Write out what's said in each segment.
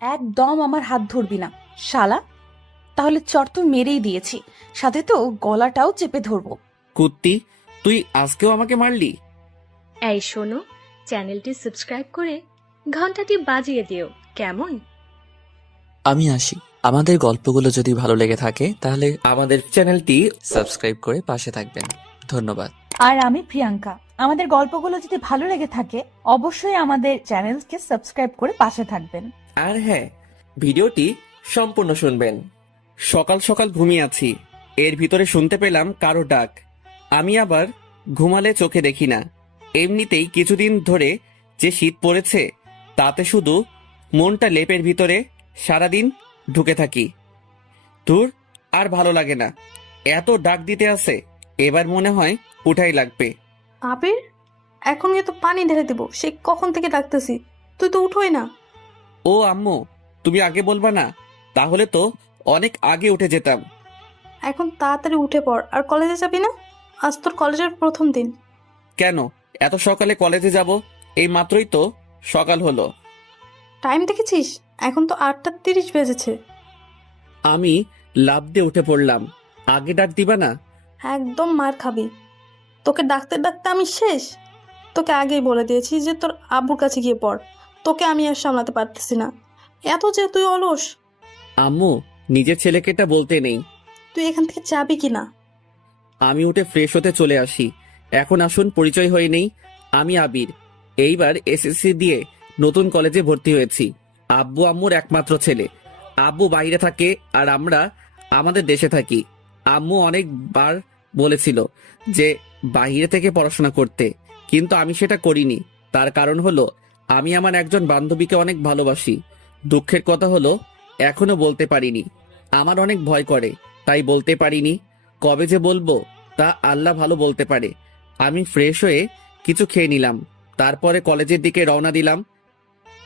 একদম আমার হাত ধরবি না শালা। তাহলে চর তো মেরেই দিয়েছি, সাথে তো গলাটাও চেপে ধরবো। কুত্তি, তুই আজকেও আমাকে মারলি? এই শোনো, চ্যানেলটি সাবস্ক্রাইব করে ঘন্টাটি বাজিয়ে দিও কেমন। আমি আসি। আমাদের গল্পগুলো যদি ভালো লেগে থাকে তাহলে আমাদের চ্যানেলটি সাবস্ক্রাইব করে পাশে থাকবেন। ধন্যবাদ। আর আমি প্রিয়াঙ্কা। আমাদের গল্পগুলো যদি ভালো লেগে থাকে অবশ্যই আমাদের চ্যানেলকে সাবস্ক্রাইব করে পাশে থাকবেন। আর হ্যাঁ, ভিডিওটি সম্পূর্ণ শুনবেন। সকাল সকাল ঘুমিয়ে আছি, এর ভিতরে শুনতে পেলাম কারো ডাক। আমি আবার ঘুমালে চোখে দেখি না। এমনিতেই কিছুদিন ধরে যে শীত পড়েছে তাতে শুধু মনটা লেপের ভিতরে সারাদিন ঢুকে থাকি। দূর, আর ভালো লাগে না। এত ডাক দিতে আছে, এবার মনে হয় উঠাই লাগবে। আবির, এখন গিয়ে তো পানি ঢেলে দেবো, সে কখন থেকে ডাকতেছি, তুই তো উঠোই না। ও আম্মু, তুমি আগে বলবা না? তাহলে তো অনেক আগে উঠে যেতাম। এখন তাড়াতাড়ি উঠে পড়, আর কলেজে যাবি না? আজ তোর কলেজের প্রথম দিন। কেন এত সকালে কলেজে যাব? এই মাত্রই তো সকাল হলো। টাইম দেখেছিস? এখন তো 8:30 বেজেছে। আমি লাফ দিয়ে উঠে পড়লাম। আগে ডাক দিবা না? একদম মার খাবি। তোকে ডাকতে ডাকতে আমি শেষ। তোকে আগেই বলে দিয়েছি যে তোর আব্বুর কাছে গিয়ে পড়। তোকে আমি আর সামলাতে পারতেছি না, এত যে তুই অলস। আম্মু, নিজের ছেলেকে এটা বলতে নেই। তুই এখান থেকে যাবি কি না? আমি উঠে ফ্রেশ হতে চলে আসি। এখন আসুন পরিচয় হয়ে নেই। আমি আবির। এইবার এসএসসি দিয়ে নতুন কলেজে ভর্তি হয়েছি। আব্বু আম্মুর একমাত্র ছেলে। আব্বু বাইরে থাকে আর আমরা আমাদের দেশে থাকি। আম্মু অনেকবার বলেছিল যে বাইরে থেকে পড়াশোনা করতে, কিন্তু আমি সেটা করিনি। তার কারণ হলো আমি আমার একজন বান্ধবীকে অনেক ভালোবাসি। দুঃখের কথা হলো এখনো বলতে পারিনি। আমার অনেক ভয় করে, তাই বলতে পারিনি। কবে যে বলবো তা আল্লাহ ভালো বলতে পারে। আমি ফ্রেশ হয়ে কিছু খেয়ে নিলাম, তারপরে কলেজের দিকে রওনা দিলাম।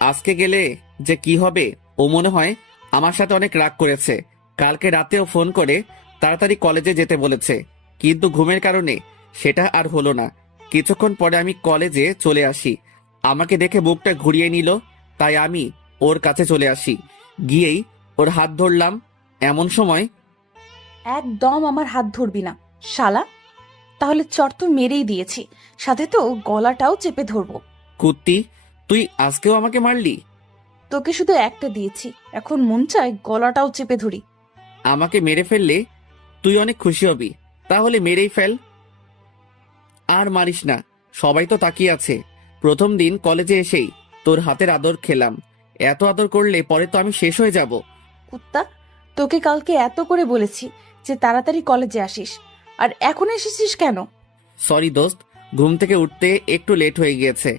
আজকে গেলে যে কি হবে, ও মনে হয় আমার সাথে অনেক রাগ করেছে। কালকে রাতেও ফোন করে তাড়াতাড়ি কলেজে যেতে বলেছে, কিন্তু ঘুমের কারণে সেটা আর হলো না। কিছুক্ষণ পরে আমি কলেজে চলে আসি। আমাকে দেখে বুকটা ঘুরিয়ে নিল, তাই আমি ওর কাছে চলে আসি। গিয়েই ওর হাত ধরলাম। এমন সময় একদম আমার হাত ধরবি না শালা। তাহলে চর তো মেরেই দিয়েছি, সাথে তো গলাটাও চেপে ধরবো। কুত্তি, তুই আজকেও আমাকে মারলি? তোকে শুধু একটা দিয়েছি, এখন মন চায় গলাটাও চেপে ধরি। আমাকে মেরে ফেললে তুই অনেক খুশি হবি, তাহলে মেরেই ফেল। আর মারিস না, সবাই তো তাকিয়ে আছে। প্রথম দিন কলেজে এসেই তোর হাতের আদর খেলাম। এত আদর করলে পরে তো আমি শেষ হয়ে যাব। কুত্তা, তোকে কালকে এত করে বলেছি যে তাড়াতাড়ি কলেজে আসিস, আর এখন এসেছিস কেন? সরি দোস্ত, ঘুম থেকে উঠতে একটু লেট হয়ে গিয়েছে।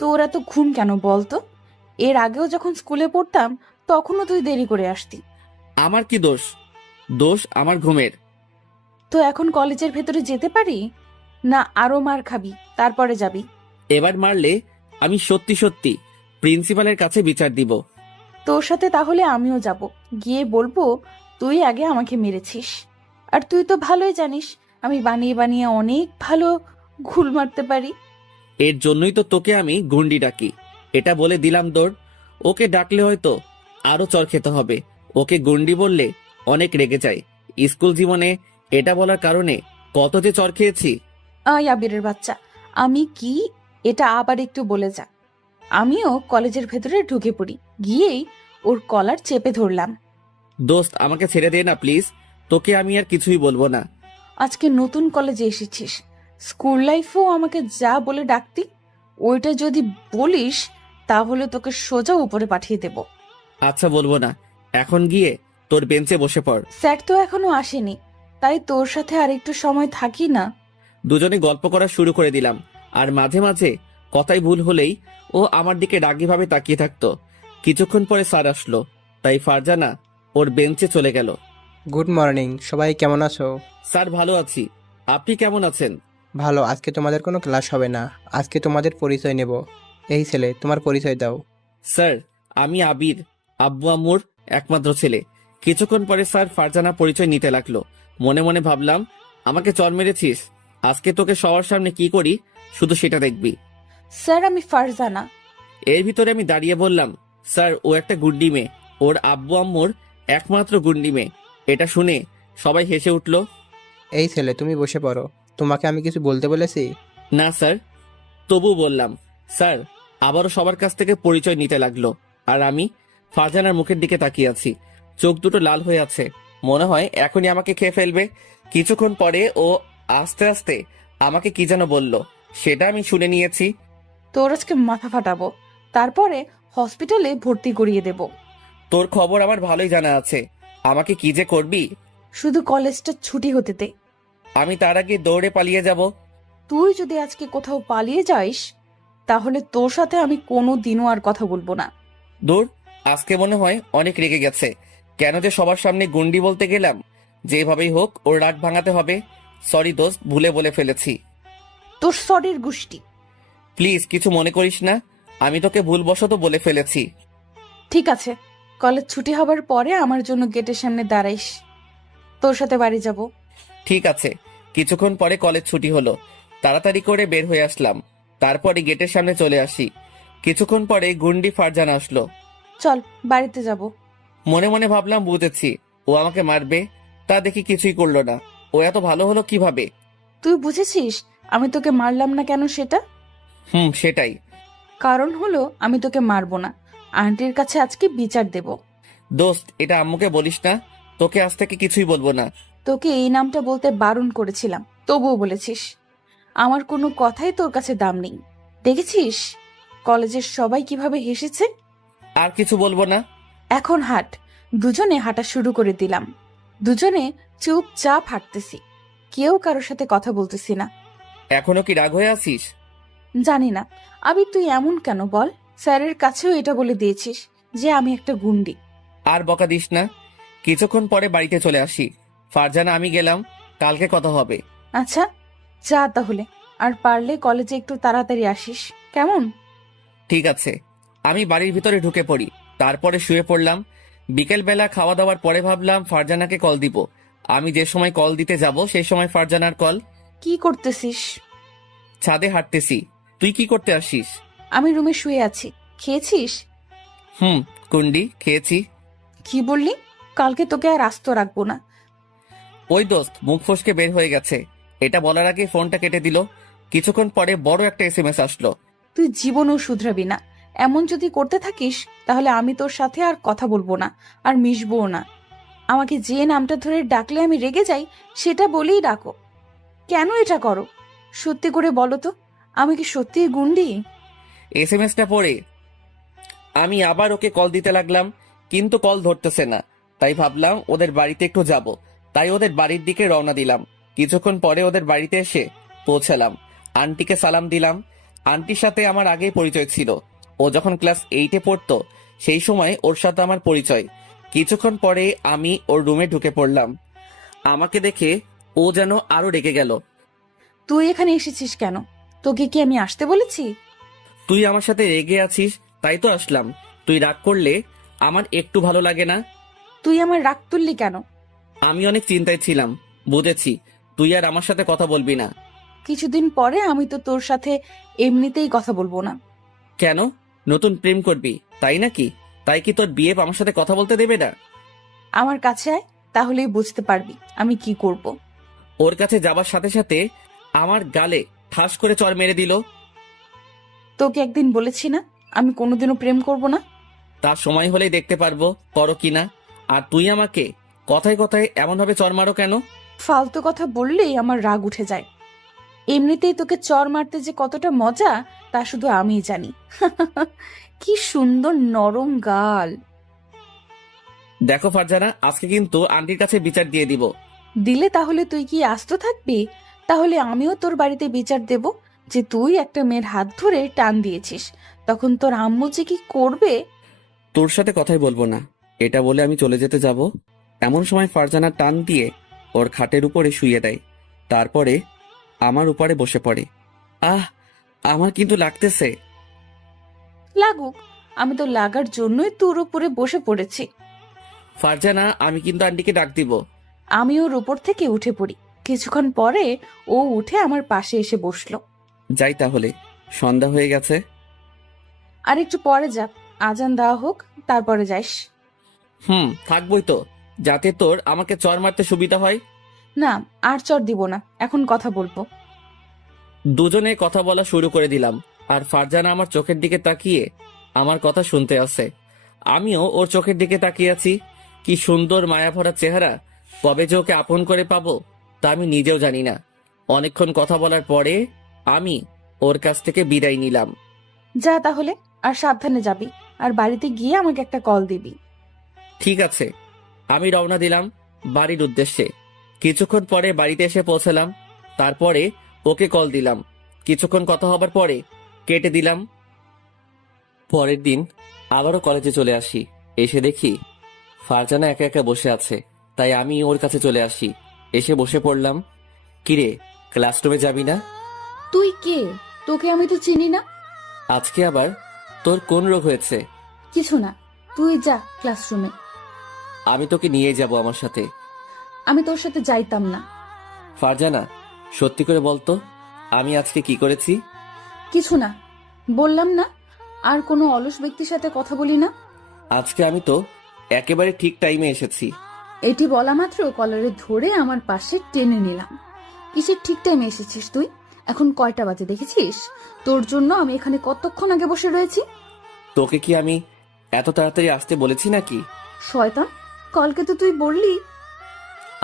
তোর এত ঘুম কেন বলতো? এর আগেও যখন স্কুলে পড়তাম তখনও তুই দেরি করে আসতি। আমার কি দোষ? দোষ আমার ঘুমের। তো এখন কলেজের ভেতরে যেতে পারি না? আরো মার খাবি তারপরে যাবি? এবার মারলে আমি সত্যি সত্যি প্রিন্সিপালের কাছে বিচার দিব। তোর সাথে তাহলে আমিও যাব, গিয়ে বলবো তুই আগে আমাকে মেরেছিস। আর তুই তো ভালোই জানিস আমি বানিয়ে বানিয়ে অনেক ভালো ঘুল মারতে পারি। এর জন্যই তো তোকে আমি গুন্ডি ডাকি। এটা বলে দিলাম দৌড়। ওকে ডাকলে হয়তো আরো চর খেতে হবে। ওকে গুন্ডি বললে অনেক রেগে যায়। স্কুল জীবনে এটা বলার কারণে কত যে চর খেয়েছি। আবিরের বাচ্চা, আমি কি, এটা আবার একটু বলে যা। আমিও কলেজের ভেতরে ঢুকে পড়ি, গিয়েই ওর কলার চেপে ধরলাম। দোস্ত, আমাকে ছেড়ে দে না প্লিজ। তোকে আমি আর কিছুই বলবো না। আজকে নতুন কলেজে এসেছিস, স্কুল লাইফেও আমাকে যা বলে ডাকতি, ওইটা যদি বলিস তাহলে তোকে সোজা উপরে পাঠিয়ে দেব। আচ্ছা, বলবো না। এখন গিয়ে তোর বেঞ্চে বসে পড়। স্যার তো এখনো আসেনি, তাই তোর সাথে আর একটু সময় থাকি না? দুজনে গল্প করা শুরু করে দিলাম, আর মাঝে মাঝে কথাই ভুল হলেই ও আমার দিকে রাগীভাবে তাকিয়ে থাকতো। কিছুক্ষণ পরে স্যার আসলো, তাই ফারজানা ওর বেঞ্চে চলে গেল। গুড মর্নিং, সবাই কেমন আছো? স্যার, ভালো আছি। আপনি কেমন আছেন? ভালো। আজকে তোমাদের কোনো ক্লাস হবে না, আজকে তোমাদের পরিচয় নেব। এই ছেলে, তোমার পরিচয় দাও। স্যার, আমি আবির, আব্বু আম্মুর একমাত্র ছেলে। কিছুক্ষণ পরে স্যার ফারজানা পরিচয় নিতে লাগলো। মনে মনে ভাবলাম, আমাকে চর মেরেছিস, আজকে তোকে সবার সামনে কি করি শুধু সেটা দেখবি। স্যার, আমি ফারজানা। এর ভিতরে আমি দাঁড়িয়ে বললাম, স্যার ও একটা গুন্ডি মেয়ে, ওর আব্বু আম্মুর একমাত্র গুন্ডি মেয়ে। এটা শুনে সবাই হেসে উঠল। এই ছেলে, তুমি বসে পড়ো। তোমাকে আমি কিছু বলতে বলেছি? না স্যার, তবু বললাম। স্যার আবারও সবার কাছ থেকে পরিচয় নিতে লাগলো, আর আমি ফারজানার মুখের দিকে তাকিয়ে আছি। চোখ দুটো লাল হয়ে আছে, মনে হয় এখনই আমাকে খেয়ে ফেলবে। কিছুক্ষণ পরে ও আস্তে আস্তে আমাকে কি যেন বলল, সেটা আমি শুনে নিয়েছি। তোর আজকে মাথা ফাটাবো, তারপরে হসপিটালে ভর্তি করিয়ে দেব। তোর খবর আমার ভালোই জানা আছে, আমাকে কি যে করবি। শুধু কলেজটা ছুটি হতে দে। আমি তার আগে দৌড়ে পালিয়ে যাব। তুই যদি আজকে কোথাও পালিয়ে যাস, তাহলে তোর সাথে আমি কোনো দিনও আর কথা বলবো না। দূর, আজকে মনে হয় অনেক রেগে গেছে। কেন যে সবার সামনে গুন্ডি বলতে গেলাম। যেভাবেই হোক ওর রাগ ভাঙাতে হবে। সরি দোস্ত, ভুলে বলে ফেলেছি। তোর সরির গুষ্টি। প্লিজ কিছু মনে করিস না, আমি তোকে ভুলবশত বলে ফেলেছি। ঠিক আছে, কলেজ ছুটি হবার পরে আমার জন্য গেটের সামনে দাঁড়াইস, তোর সাথে বাড়ি যাব। ঠিক আছে। কিছুক্ষণ পরে কলেজ ছুটি হলো, তাড়াতাড়ি করে বের হয়ে আসলাম। তারপরে গেটের সামনে চলে আসি। কিছুক্ষণ পরে গুন্ডি ফারজানা আসলো। চল বাড়িতে যাব। মনে মনে ভাবলাম বুঝেছি ও আমাকে মারবে, তা দেখি কিছুই করলো না। ও এত ভালো হলো কিভাবে? তুই বুঝেছিস আমি তোকে মারলাম না কেন সেটা? সেটাই। কারণ হলো আমি তোকে মারবো না, আন্টির কাছে আজকে বিচার দেব। দোস্ত এটা আম্মুকে বলিস না, তোকে আজ থেকে কিছুই বলবো না। তোকে এই নামটা বলতে বারণ করেছিলাম, তবুও বলেছিস। আমার কোনো কথাই তোর কাছে দাম নেই। দেখেছিস কলেজের সবাই কিভাবে হেসেছে। আর কিছু বলবো না। এখন হাঁট। দুজনে হাঁটা শুরু করে দিলাম। দুজনে চুপচাপ হাঁটতেছি, কেউ কারোর সাথে কথা বলতেছি না। এখনো কি রাগ হয়ে আছিস? জানি না আবি, তুই এমন কেন বল? স্যারের কাছেও এটা বলে দিয়েছিস যে আমি একটা গুন্ডি। আর বকা দিস না। কিছুক্ষণ পরে বাড়িতে চলে আসি। ফারজানা আমি গেলাম, কালকে কথা হবে। আচ্ছা যা তাহলে, আর পারলে কলেজে একটু তাড়াতাড়ি আসিস, কেমন? ঠিক আছে। আমি বাড়ির ভিতরে ঢুকে পড়ি, তারপরে শুয়ে পড়লাম। বিকেলবেলা খাওয়া দাওয়ার পরে ভাবলাম ফারজানাকে কল দিব। আমি যে সময় কল দিতে যাব সেই সময় ফারজানার কল। কি করতেছিস? ছাদে হাঁটতেছি। তুই কি করতে আসিস? আমি রুমে শুয়ে আছি। খেয়েছিস? কুন্ডি খেয়েছি। কি বললি? কালকে তোকে আর আস্ত রাখবো না। ওই দোস্ত মুখ ফসকে বের হয়ে গেছে, এটা বলার আগে ফোনটা কেটে দিল। কিছুক্ষণ পরে বড় একটা এসএমএস আসলো। তুই জীবনেও শুধরাবি না। এমন যদি করতে থাকিস তাহলে আমি তোর সাথে আর কথা বলবো না, আর মিশবও না। আমাকে যে নামটা ধরে ডাকলে আমি রেগে যাই, সেটা বলেই ডাকো। কেন এটা করো? সত্যি করে বলো তো, আমি কি সত্যিই গুন্ডি? এসএমএসটা পড়ে আমি আবার ওকে কল দিতে লাগলাম, কিন্তু কল ধরতেছে না। তাই ভাবলাম ওদের বাড়িতে একটু যাব, তাই ওদের বাড়ির দিকে রওনা দিলাম। কিছুক্ষণ পরে ওদের বাড়িতে এসে পৌঁছালাম। আন্টিকে সালাম দিলাম। আন্টির সাথে আমার আগেই পরিচয় ছিল। ও যখন ক্লাস 8-এ পড়তো সেই সময় ওর সাথে আমার পরিচয়। কিছুক্ষণ পরে আমি ওর রুমে ঢুকে পড়লাম। আমাকে দেখে ও যেন আরো রেগে গেল। তুই এখানে এসেছিস কেন? তোকে কি আমি আসতে বলেছি? তুই আমার সাথে রেগে আছিস তাই তো আসলাম। তুই রাগ করলে আমার একটু ভালো লাগে না। তুই আমার রাগ তুললি কেন? আমি অনেক চিন্তায় ছিলাম, বুঝেছি তুই আর আমার সাথে কথা বলবি না। কিছুদিন পরে আমি তো তোর সাথে এমনিতেই কথা বলবো না। কেন? নতুন প্রেম করবি তাই নাকি? তাই কি তোর বিয়ে আমার সাথে কথা বলতে দেবে না? আমার কাছে আয়, তাহলেই বুঝতে পারবি আমি কি করব। ওর কাছে যাবার সাথে সাথে আমার গালে ঠাস করে চড় মেরে দিল। তোকে একদিন বলেছি না আমি কোনোদিনও প্রেম করব না? তার সময় হলেই দেখতে পারবো করো কিনা। আর তুই আমাকে কথায় কথায় এমন ভাবে চড় মারো কেন? ফালতু কথা বললেই আমার রাগ উঠে যায়। এমনিতেই তোকে চর মারতে যে কতটা মজা তা শুধু আমিই জানি। কি সুন্দর নরম গাল। দেখো ফারজানা, আজকে কিন্তু আন্টির কাছে বিচার দিয়ে দিব। দিলে তাহলে তুই কি আস্ত থাকবি? তাহলে আমিও তোর বাড়িতে বিচার দেব যে তুই একটা মেয়ের হাত ধরে টান দিয়েছিস। তখন তোর আম্মু যে কি করবে। তোর সাথে কথাই বলবো না, এটা বলে আমি চলে যেতে যাব। এমন সময় ফারজানা টান দিয়ে ওর খাটের উপরে শুইয়ে দেয়। তারপরে আমার উপরে বসে পড়ে। আহ, আমার কিন্তু লাগতেছে। লাগুক, আমি তো লাগার জন্যই তোর উপরে বসে পড়েছি। ফারজানা, আমি কিন্তু আন্টিকে ডাক দিব। আমি ওর উপর থেকে উঠে পড়ি। কিছুক্ষণ পরে ও উঠে আমার পাশে এসে বসলো। যাই তাহলে, সন্ধ্যা হয়ে গেছে। আর একটু পরে যা, আজান দেওয়া হোক, তারপরে যাইস। থাকবই তো, যাতে তোর আমাকে চর মারতে সুবিধা হয়। না, আর চর দিব না, এখন কথা বলবো। দুজনে কথা বলা শুরু করে দিলাম, আর ফারজানা আমার চোখের দিকে তাকিয়ে আমার কথা শুনতে আসে। আমিও ওর চোখের দিকে তাকিয়ে আছি। কি সুন্দর মায়াভরা চেহারা, কবে যে ওকে আপন করে পাবো তা আমি নিজেও জানি না। অনেকক্ষণ কথা বলার পরে আমি ওর কাছ থেকে বিদায় নিলাম। যা তাহলে, আর সাবধানে যাবি, আর বাড়িতে গিয়ে আমাকে একটা কল দিবি। ঠিক আছে। আমি রওনা দিলাম বাড়ির উদ্দেশ্যে। কিছুক্ষণ পরে বাড়িতে এসে পৌঁছালাম। তারপরে ওকে কল দিলাম। কিছুক্ষণ কথা হবার পরে কেটে দিলাম। পরের দিন আবারও কলেজে চলে আসি। এসে দেখি ফারজানা একা একা বসে আছে, তাই আমি ওর কাছে চলে আসি। এসে বসে পড়লাম। কিরে, ক্লাসরুমে যাবি না? তুই কে? তোকে আমি তো চিনি না। আজকে আবার তোর কোন রোগ হয়েছে? কিছু না, তুই যা ক্লাসরুমে। আমি তোকে নিয়ে যাব আমার সাথে। আমি তোর সাথে যাইতাম না। ফারজানা, সত্যি করে বলতো আমি আজকে কি করেছি? কিছু না, বললাম না, আর কোনো অলস ব্যক্তির সাথে কথা বলি না। আজকে আমি তো একেবারে ঠিক টাইমে এসেছি। এটি বলা মাত্র কলারে ধরে আমার পাশে টেনে নিলাম। কিসের ঠিক টাইমে এসেছিস তুই? এখন কয়টা বাজে দেখেছিস? তোর জন্য আমি এখানে কতক্ষণ আগে বসে রয়েছি। তোকে কি আমি এত তাড়াতাড়ি আসতে বলেছি নাকি? শয়তান, কালকে তো তুই বললি।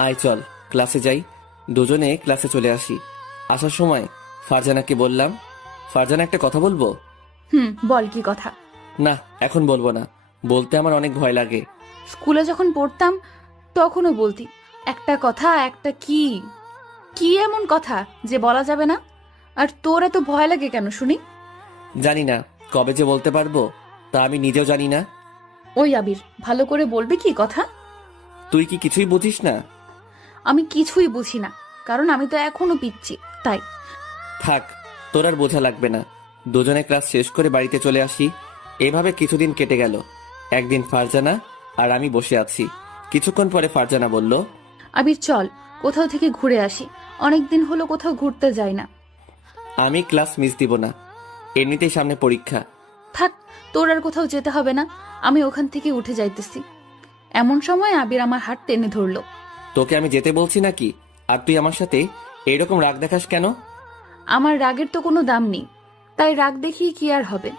আয় চল ক্লাসে যাই। দুজনে ক্লাসে চলে আসি। আসার সময় ফারজানাকে বললাম, ফারজানা একটা কথা বলবো? বল, কি কথা? না, এখন বলবো না, বলতে আমার অনেক ভয় লাগে। স্কুলে যখন পড়তাম তখনও বলতি একটা কথা, একটা কি কি এমন কথা যে বলা যাবে না? আর তোর এত ভয় লাগে কেন শুনি? জানি না কবে যে বলতে পারবো তা আমি নিজেও জানি না। ওই আবির, ভালো করে বলবি কি কথা? তুই কি কিছুই বুঝিস না? আমি কিছুই বুঝি না, কারণ আমি তো এখনো পিচ্ছি, তাই। থাক, তোর আর বোঝা লাগবে না। দুজনে ক্লাস শেষ করে বাড়িতে চলে আসি। এভাবে কিছুদিন কেটে গেল। একদিন ফারজানা আর আমি বসে আছি। কিছুক্ষণ পরে ফারজানা বলল, আবির চল কোথাও থেকে ঘুরে আসি, অনেকদিন হলো কোথাও ঘুরতে যাই না। আমি ক্লাস মিস দিব না, এমনিতেই সামনে পরীক্ষা। থাক, তোর আর কোথাও যেতে হবে না, আমি ওখান থেকে উঠে যাইতেছি। এমন সময় আবির আমার হাত টেনে ধরলো। তোকে আমি যেতে বলছি নাকি, আর তুই আমার সাথে এইরকম রাগ দেখাস কেন? আমার রাগের তো কোনো দাম নেই, তাই রাগ দেখিয়ে কি আর হবে?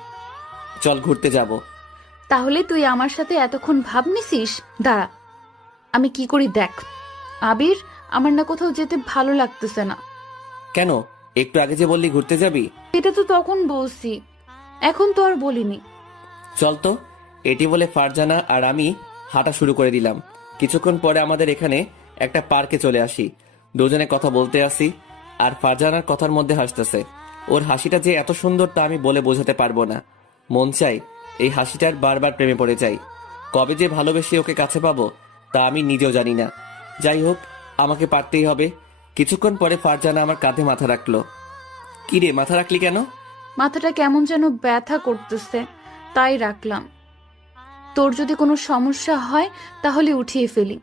চল ঘুরতে যাব। তাহলে তুই আমার সাথে এতক্ষণ ভাব নিছিস? দাঁড়া, আমি কি করি দেখ। আবির, আমার না কোথাও যেতে ভালো লাগতেছে না। কেন? একটু আগে যে বললি ঘুরতে যাবি। এটা তো তখন বলছি, এখন তো আর বলিনি। চল তো। এটি বলে ফারজানা আর আমি হাঁটা শুরু করে দিলাম। কিছুক্ষণ পরে আমাদের এখানে একটা পার্কে চলে আসি। দুজনে কথা বলতে আসি, আর ফারজানার কথার মধ্যে হাসতেছে। ওর হাসিটা যে এত সুন্দর তা আমি বলে বোঝাতে পারবো না। মন চাই এই হাসিটার বারবার প্রেমে পড়ে যাই। কবে যে ভালোবেসে ওকে কাছে পাবো তা আমি নিজেও জানি না। যাই হোক, আমাকে পারতেই হবে। কিছুক্ষণ পরে ফারজানা আমার কাঁধে মাথা রাখলো। কি রে, মাথা রাখলি কেন? মাথাটা কেমন যেন ব্যথা করতেছে, তাই রাখলাম। তোর যদি কোনো সমস্যা হয় তাহলে উঠিয়ে ফেলি।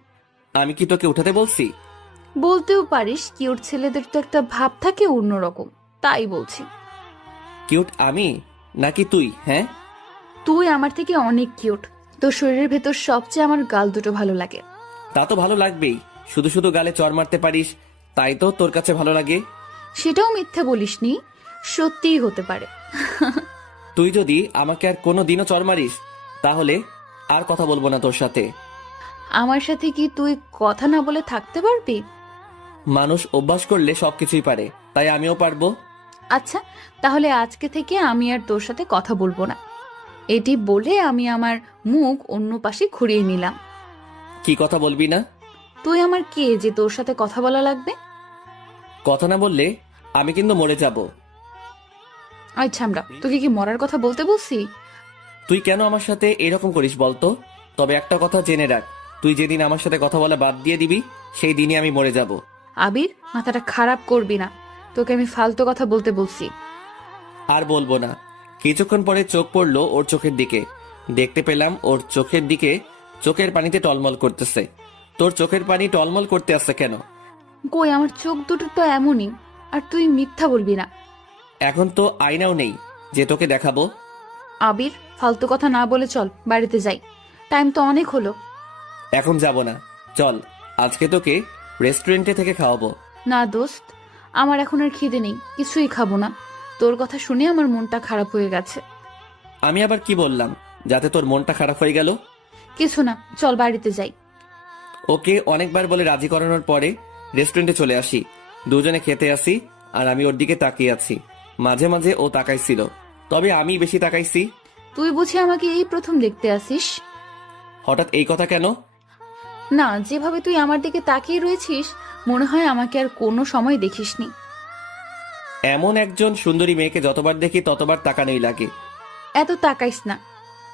আমি কি তোকে উঠাতে বলছি? বলতেও পারিস, কিউট ছেলেদের তো একটা ভাব থাকে অন্যরকম, তাই বলছি। কিউট আমি নাকি তুই? হ্যাঁ, তুই আমার থেকে অনেক কিউট। তোর শরীরের ভেতর সবচেয়ে আমার গাল দুটো ভালো লাগে। তা তো ভালো লাগবেই। শুধু শুধু গালে চড় মারতে পারিস, তাই তো তোর কাছে ভালো লাগে। সেটাও মিথ্যে বলিসনি, সত্যিই হতে পারে। তুই যদি আমাকে আর কোনো দিনও চড় মারিস তাহলে আর কথা বলবো না তোর সাথে। আমার সাথে কি তুই কথা না বলে থাকতে পারবি? মানুষ অভ্যাস করলে সবকিছুই পারে, তাই আমিও পারবো। আচ্ছা, তাহলে আজকে থেকে আমি আর তোর সাথে কথা বলবো না। এটি বলে আমি আমার মুখ অন্য পাশে ঘুরিয়ে নিলাম। কি কথা বলবি না? তুই আমার কে যে তোর সাথে কথা বলা লাগবে? কথা না বললে আমি কিন্তু মরে যাব। আচ্ছা, আমরা তোকে কি মরার কথা বলতে বলছি? তুই কেন আমার সাথে এরকম করিস বলতো? তবে একটা কথা জেনে রাখ, তুই যেদিন আমার সাথে কথা বলা বাদ দিয়ে দিবি সেই দিনই আমি মরে যাব। আবির, মাথাটা খারাপ করবি না, তোকে আমি ফালতু কথা বলতে বলছি। আর বলবো না। কিছুক্ষণ পরে চোখ পড়লো ওর চোখের দিকে। দেখতে পেলাম ওর চোখের দিকে চোখের পানিতে টলমল করতেছে। তোর চোখের পানি টলমল করতে আসছে কেন? কই, আমার চোখ দুটো তো এমনই, আর তুই মিথ্যা বলবি না। এখন তো আয়নাও নেই যে তোকে দেখাবো। আবির, ফালতু কথা না বলে চল বাড়িতে যাই, টাইম তো অনেক হলো। এখন যাব না, চল আজকে তোকে রেস্টুরেন্টে থেকে খাওয়াবো। না দোস্ত, আমার এখন আর খিদে নেই, কিছুই খাবো না। তোর কথা শুনে আমার মনটা খারাপ হয়ে গেছে। আমি আবার কি বললাম যাতে তোর মনটা খারাপ হয়ে গেল? কিছু না, চল বাড়িতে যাই। ওকে অনেকবার বলে রাজি করানোর পরে রেস্টুরেন্টে চলে আসি। দুজনে খেতে আসি আর আমি ওর দিকে তাকিয়ে আছি। মাঝে মাঝে ও তাকাইছিল, তবে আমি বেশি তাকাইছি। তুই বুঝি আমাকে এই প্রথম দেখতে আসিস? হঠাৎ এই কথা কেন? না, যেভাবে তুই আমার দিকে তাকিয়ে রয়েছিস মনে হয় আমাকে আর কোনো সময় দেখিসনি। এমন একজন সুন্দরী মেয়েকে যতবার দেখি ততবার তাকানোই লাগে। এত তাকাইস না,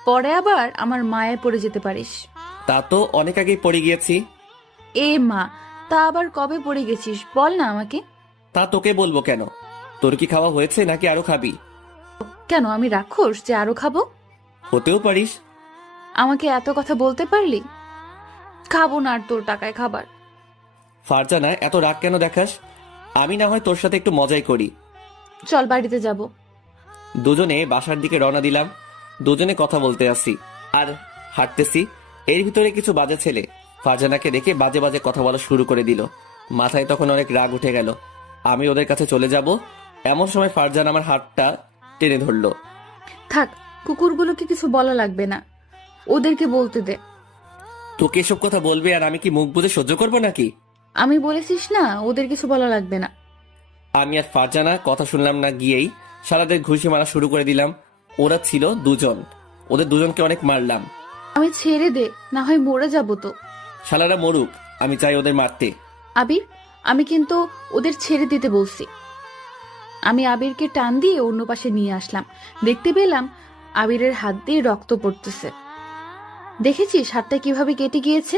পরে আবার আমার মায়ে পড়ে যেতে পারিস। তা তো অনেক আগেই পড়ে গিয়েছি। এ মা, তা আবার কবে পড়ে গেছিস বল না আমাকে। তা তোকে বলবো কেন? তোর কি খাওয়া হয়েছে নাকি আরো খাবি? কেন, আমি রাক্ষস যে আরো খাবো? হতেও পারিস। আমাকে এত কথা বলতে পারলি? খাবো না আর তোর টাকায় খাবার। ফারজানা, এত রাগ কেন দেখাস? আমি না হয় তোর সাথে একটু মজাই করি। চল বাড়িতে যাব। দুজনে বাসার দিকে রওনা দিলাম। দুজনে কথা বলতে আসি আর হাঁটতেছি। এর ভিতরে কিছু বাজে ছেলে ফারজানাকে দেখে বাজে বাজে কথা বলা শুরু করে দিল। মাথায় তখন অনেক রাগ উঠে গেল। আমি ওদের কাছে চলে যাব, এমন সময় ফারজানা আমার হাতটা টেনে ধরলো। থাক, কুকুরগুলোকে কিছু বলা লাগবে না, ওদেরকে বলতে দে। তোকে এসব কথা বলবে আর আমি কি মুখ বুজে সহ্য করবো নাকি? আমি বলেছিস না ওদের কিছু বলা লাগবে না। আমি আর ফারজানা কথা শুনলাম না, গিয়েই সারাদের ঘুষি মারা শুরু করে দিলাম। ওরা ছিল দুজন, ওদের দুজনকে অনেক মারলাম। আমি ছেড়ে দে, না হয় মরে যাব তো। শালারা মরুক, আমি চাই ওদের মারতে। আবির, আমি কিন্তু ওদের ছেড়ে দিতে বলছি। আমি আবিরকে টান দিয়ে অন্য পাশে নিয়ে আসলাম। দেখতে পেলাম আবিরের হাত দিয়ে রক্ত পড়তেছে। দেখেছিস হাতটা কিভাবে কেটে গিয়েছে?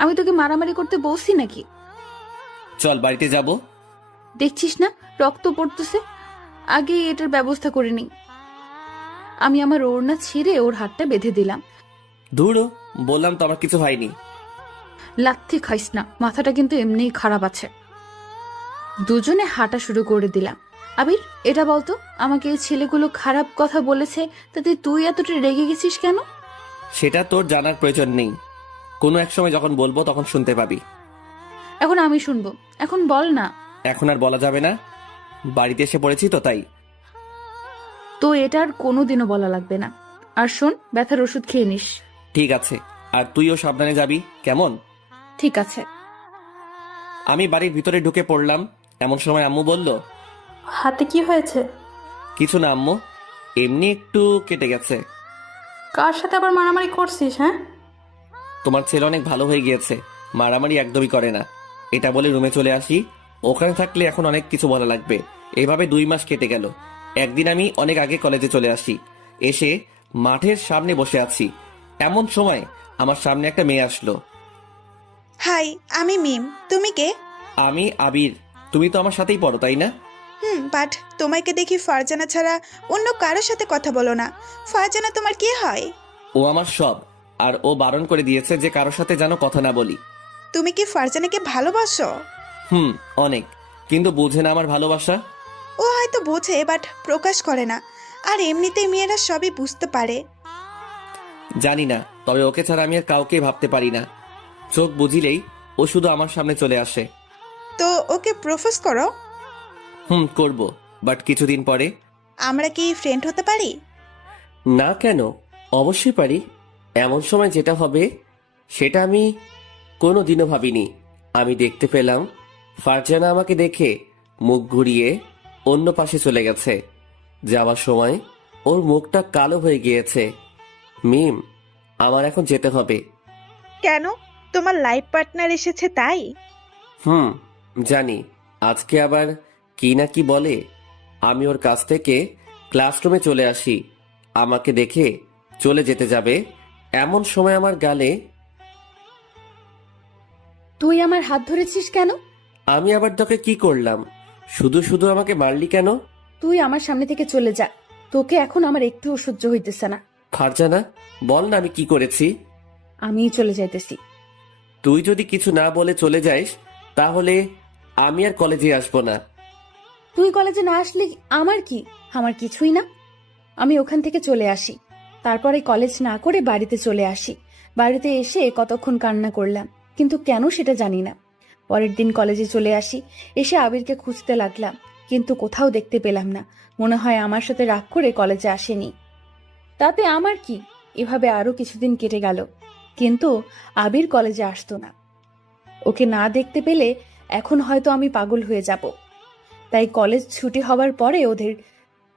আমি তোকে মারামারি করতে বলছি নাকি? চল বাড়িতে যাব। দেখছিস না রক্ত পড়তেছে, আগে এটার ব্যবস্থা করে নিই। আমি আমার ওড়না ছিঁড়ে ওর হাতটা বেঁধে দিলাম। ধুরো, বললাম তো আমার কিছু হয়নি। লাথি খাইস না, মাথাটা কিন্তু এমনিই খারাপ আছে। দুজনে হাঁটা শুরু করে দিলাম। আবির, এটা বলতো, আমাকে এই ছেলেগুলো খারাপ কথা বলেছে, তাতে তুই এতটা রেগে গেছিস কেন? সেটা তোর জানার প্রয়োজন নেই, কোনো এক সময় যখন বলবো তখন শুনতে পাবি। এখন আমি শুনবো, এখন বল না। এখন আর বলা যাবে না, বাড়িতে এসে পড়েছি তো তাই। তো এটা আর কোনোদিনও বলা লাগবে না। আর শোন, ব্যথার ওষুধ খেয়ে নিস। ঠিক আছে, আর তুইও সাবধানে যাবি, কেমন? ঠিক আছে। আমি বাড়ির ভিতরে ঢুকে পড়লাম, এমন সময় আম্মু বলল, হাতে কি হয়েছে? কিছু না আম্মু, এমনি একটু কেটে গেছে। কার সাথে আবার মারামারি করছিস? হ্যাঁ, তোমার ছেলে অনেক ভালো হয়ে গিয়েছে, মারামারি একদমই করে না। এটা বলে রুমে চলে আসি। ওখানে থাকলে এখন অনেক কিছু বলা লাগবে। এভাবে 2 মাস কেটে গেল। একদিন আমি অনেক আগে কলেজে চলে আসি, এসে মাঠের সামনে বসে আছি। এমন সময় আমার সামনে একটা মেয়ে আসলো। হাই, আমি মিম। তুমি কে? আমি আবির। তুমি তো আমার সাথেই পড়ো, তাই না? বাট তোমাকে দেখি ফারজানা ছাড়া অন্য কারোর সাথে কথা বলো না। ফারজানা তোমার কি হয়? ও আমার সব, আর ও বারণ করে দিয়েছে যে কারোর সাথে যেন কথা না বলি। তুমি কি ফারজানাকে ভালোবাসো? অনেক, কিন্তু বুঝে না আমার ভালোবাসা। ও হয়তো বোঝে, বাট প্রকাশ করে না। আর এমনিতেই মেয়েরা সবই বুঝতে পারে। জানি না, তবে ওকে ছাড়া আমি আর কাউকে ভাবতে পারি না। চোখ বুঝিলেই ও শুধু আমার সামনে চলে আসে। তো ওকে প্রপোজ করো। করব, বাট কিছুদিন পরে। আমরা কি ফ্রেন্ড হতে পারি? না কেন, অবশ্যই পারি। এমন সময় যেটা হবে সেটা আমি কোনো দিনও ভাবিনি। আমি দেখতে পেলাম ফারজানা আমাকে দেখে মুখ ঘুরিয়ে অন্য পাশে চলে গেছে। যাওয়ার সময় ওর মুখটা কালো হয়ে গিয়েছে। মিম, আমার এখন যেতে হবে। কেন? তোমার লাইফ পার্টনার এসেছে তাই? জানি, আজকে আবার কি না কি বলে। আমি ওর কাছ থেকে ক্লাসরুমে চলে আসি। আমাকে দেখে চলে যেতে যাবে, এমন সময় আমার গালে। তুই আমার হাত ধরেছিস কেন? আমি আবার তোকে কি করলাম? শুধু শুধু আমাকে মারলি কেন? তুই আমার সামনে থেকে চলে যা, তোকে এখন আমার একটুও সহ্য হইতেছে না। ফারজানা, বল না আমি কি করেছি? আমিই চলে যাইতেছি। তুই যদি কিছু না বলে চলে যাস তাহলে আমি আর কলেজে আসবো না। তুই কলেজে না আসলে আমার কি? আমার কিছুই না। আমি ওখান থেকে চলে আসি। তারপরে কলেজ না করে বাড়িতে চলে আসি। বাড়িতে এসে কতক্ষণ কান্না করলাম, কিন্তু কেন সেটা জানি না। পরের দিন কলেজে চলে আসি। এসে আবিরকে খুঁজতে লাগলাম, কিন্তু কোথাও দেখতে পেলাম না। মনে হয় আমার সাথে রাগ করে কলেজে আসেনি। তাতে আমার কি? এভাবে আরো কিছুদিন কেটে গেল, কিন্তু আবির কলেজে আসতো না। ওকে না দেখতে পেলে এখন হয়তো আমি পাগল হয়ে যাব। তাই কলেজ ছুটি হবার পরে ওদের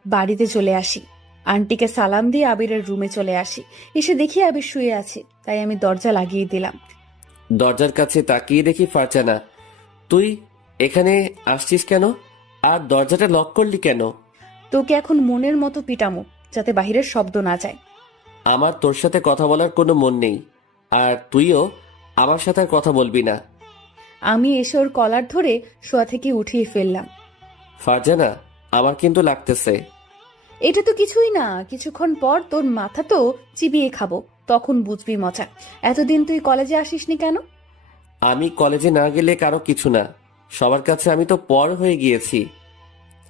বাড়িতে চলে আসি। আন্টিকে সালাম দিয়ে আবিরের রুমে চলে আসি। এসে দেখি আবির শুয়ে আছে, তাই আমি দরজা লাগিয়ে দিলাম। দরজার কাছে তাকিয়ে দেখি ফারজানা, তুই এখানে আসছিস কেন? আর দরজাটা লক করলি কেন? তোকে এখন মনের মতো পিটামো, যাতে বাহিরের শব্দ না যায়। আমার তোর সাথে কথা বলার কোনো মন নেই, আর তুইও আমার সাথে আর কথা বলবি না। আমি এসে ওর কলার ধরে শোয়া থেকে উঠিয়ে ফেললাম। ফারজানা, আমার কিন্তু লাগতেছে। এটা তো কিছুই না, কিছুক্ষণ পর তোর মাথা তো চিবিয়ে খাবো, তখন বুঝবি মজা। এতদিন তুই কলেজে আসিসনি কেন? আমি কলেজে না গেলে কারো কিছু না, সবার কাছে আমি তো পর হয়ে গিয়েছি।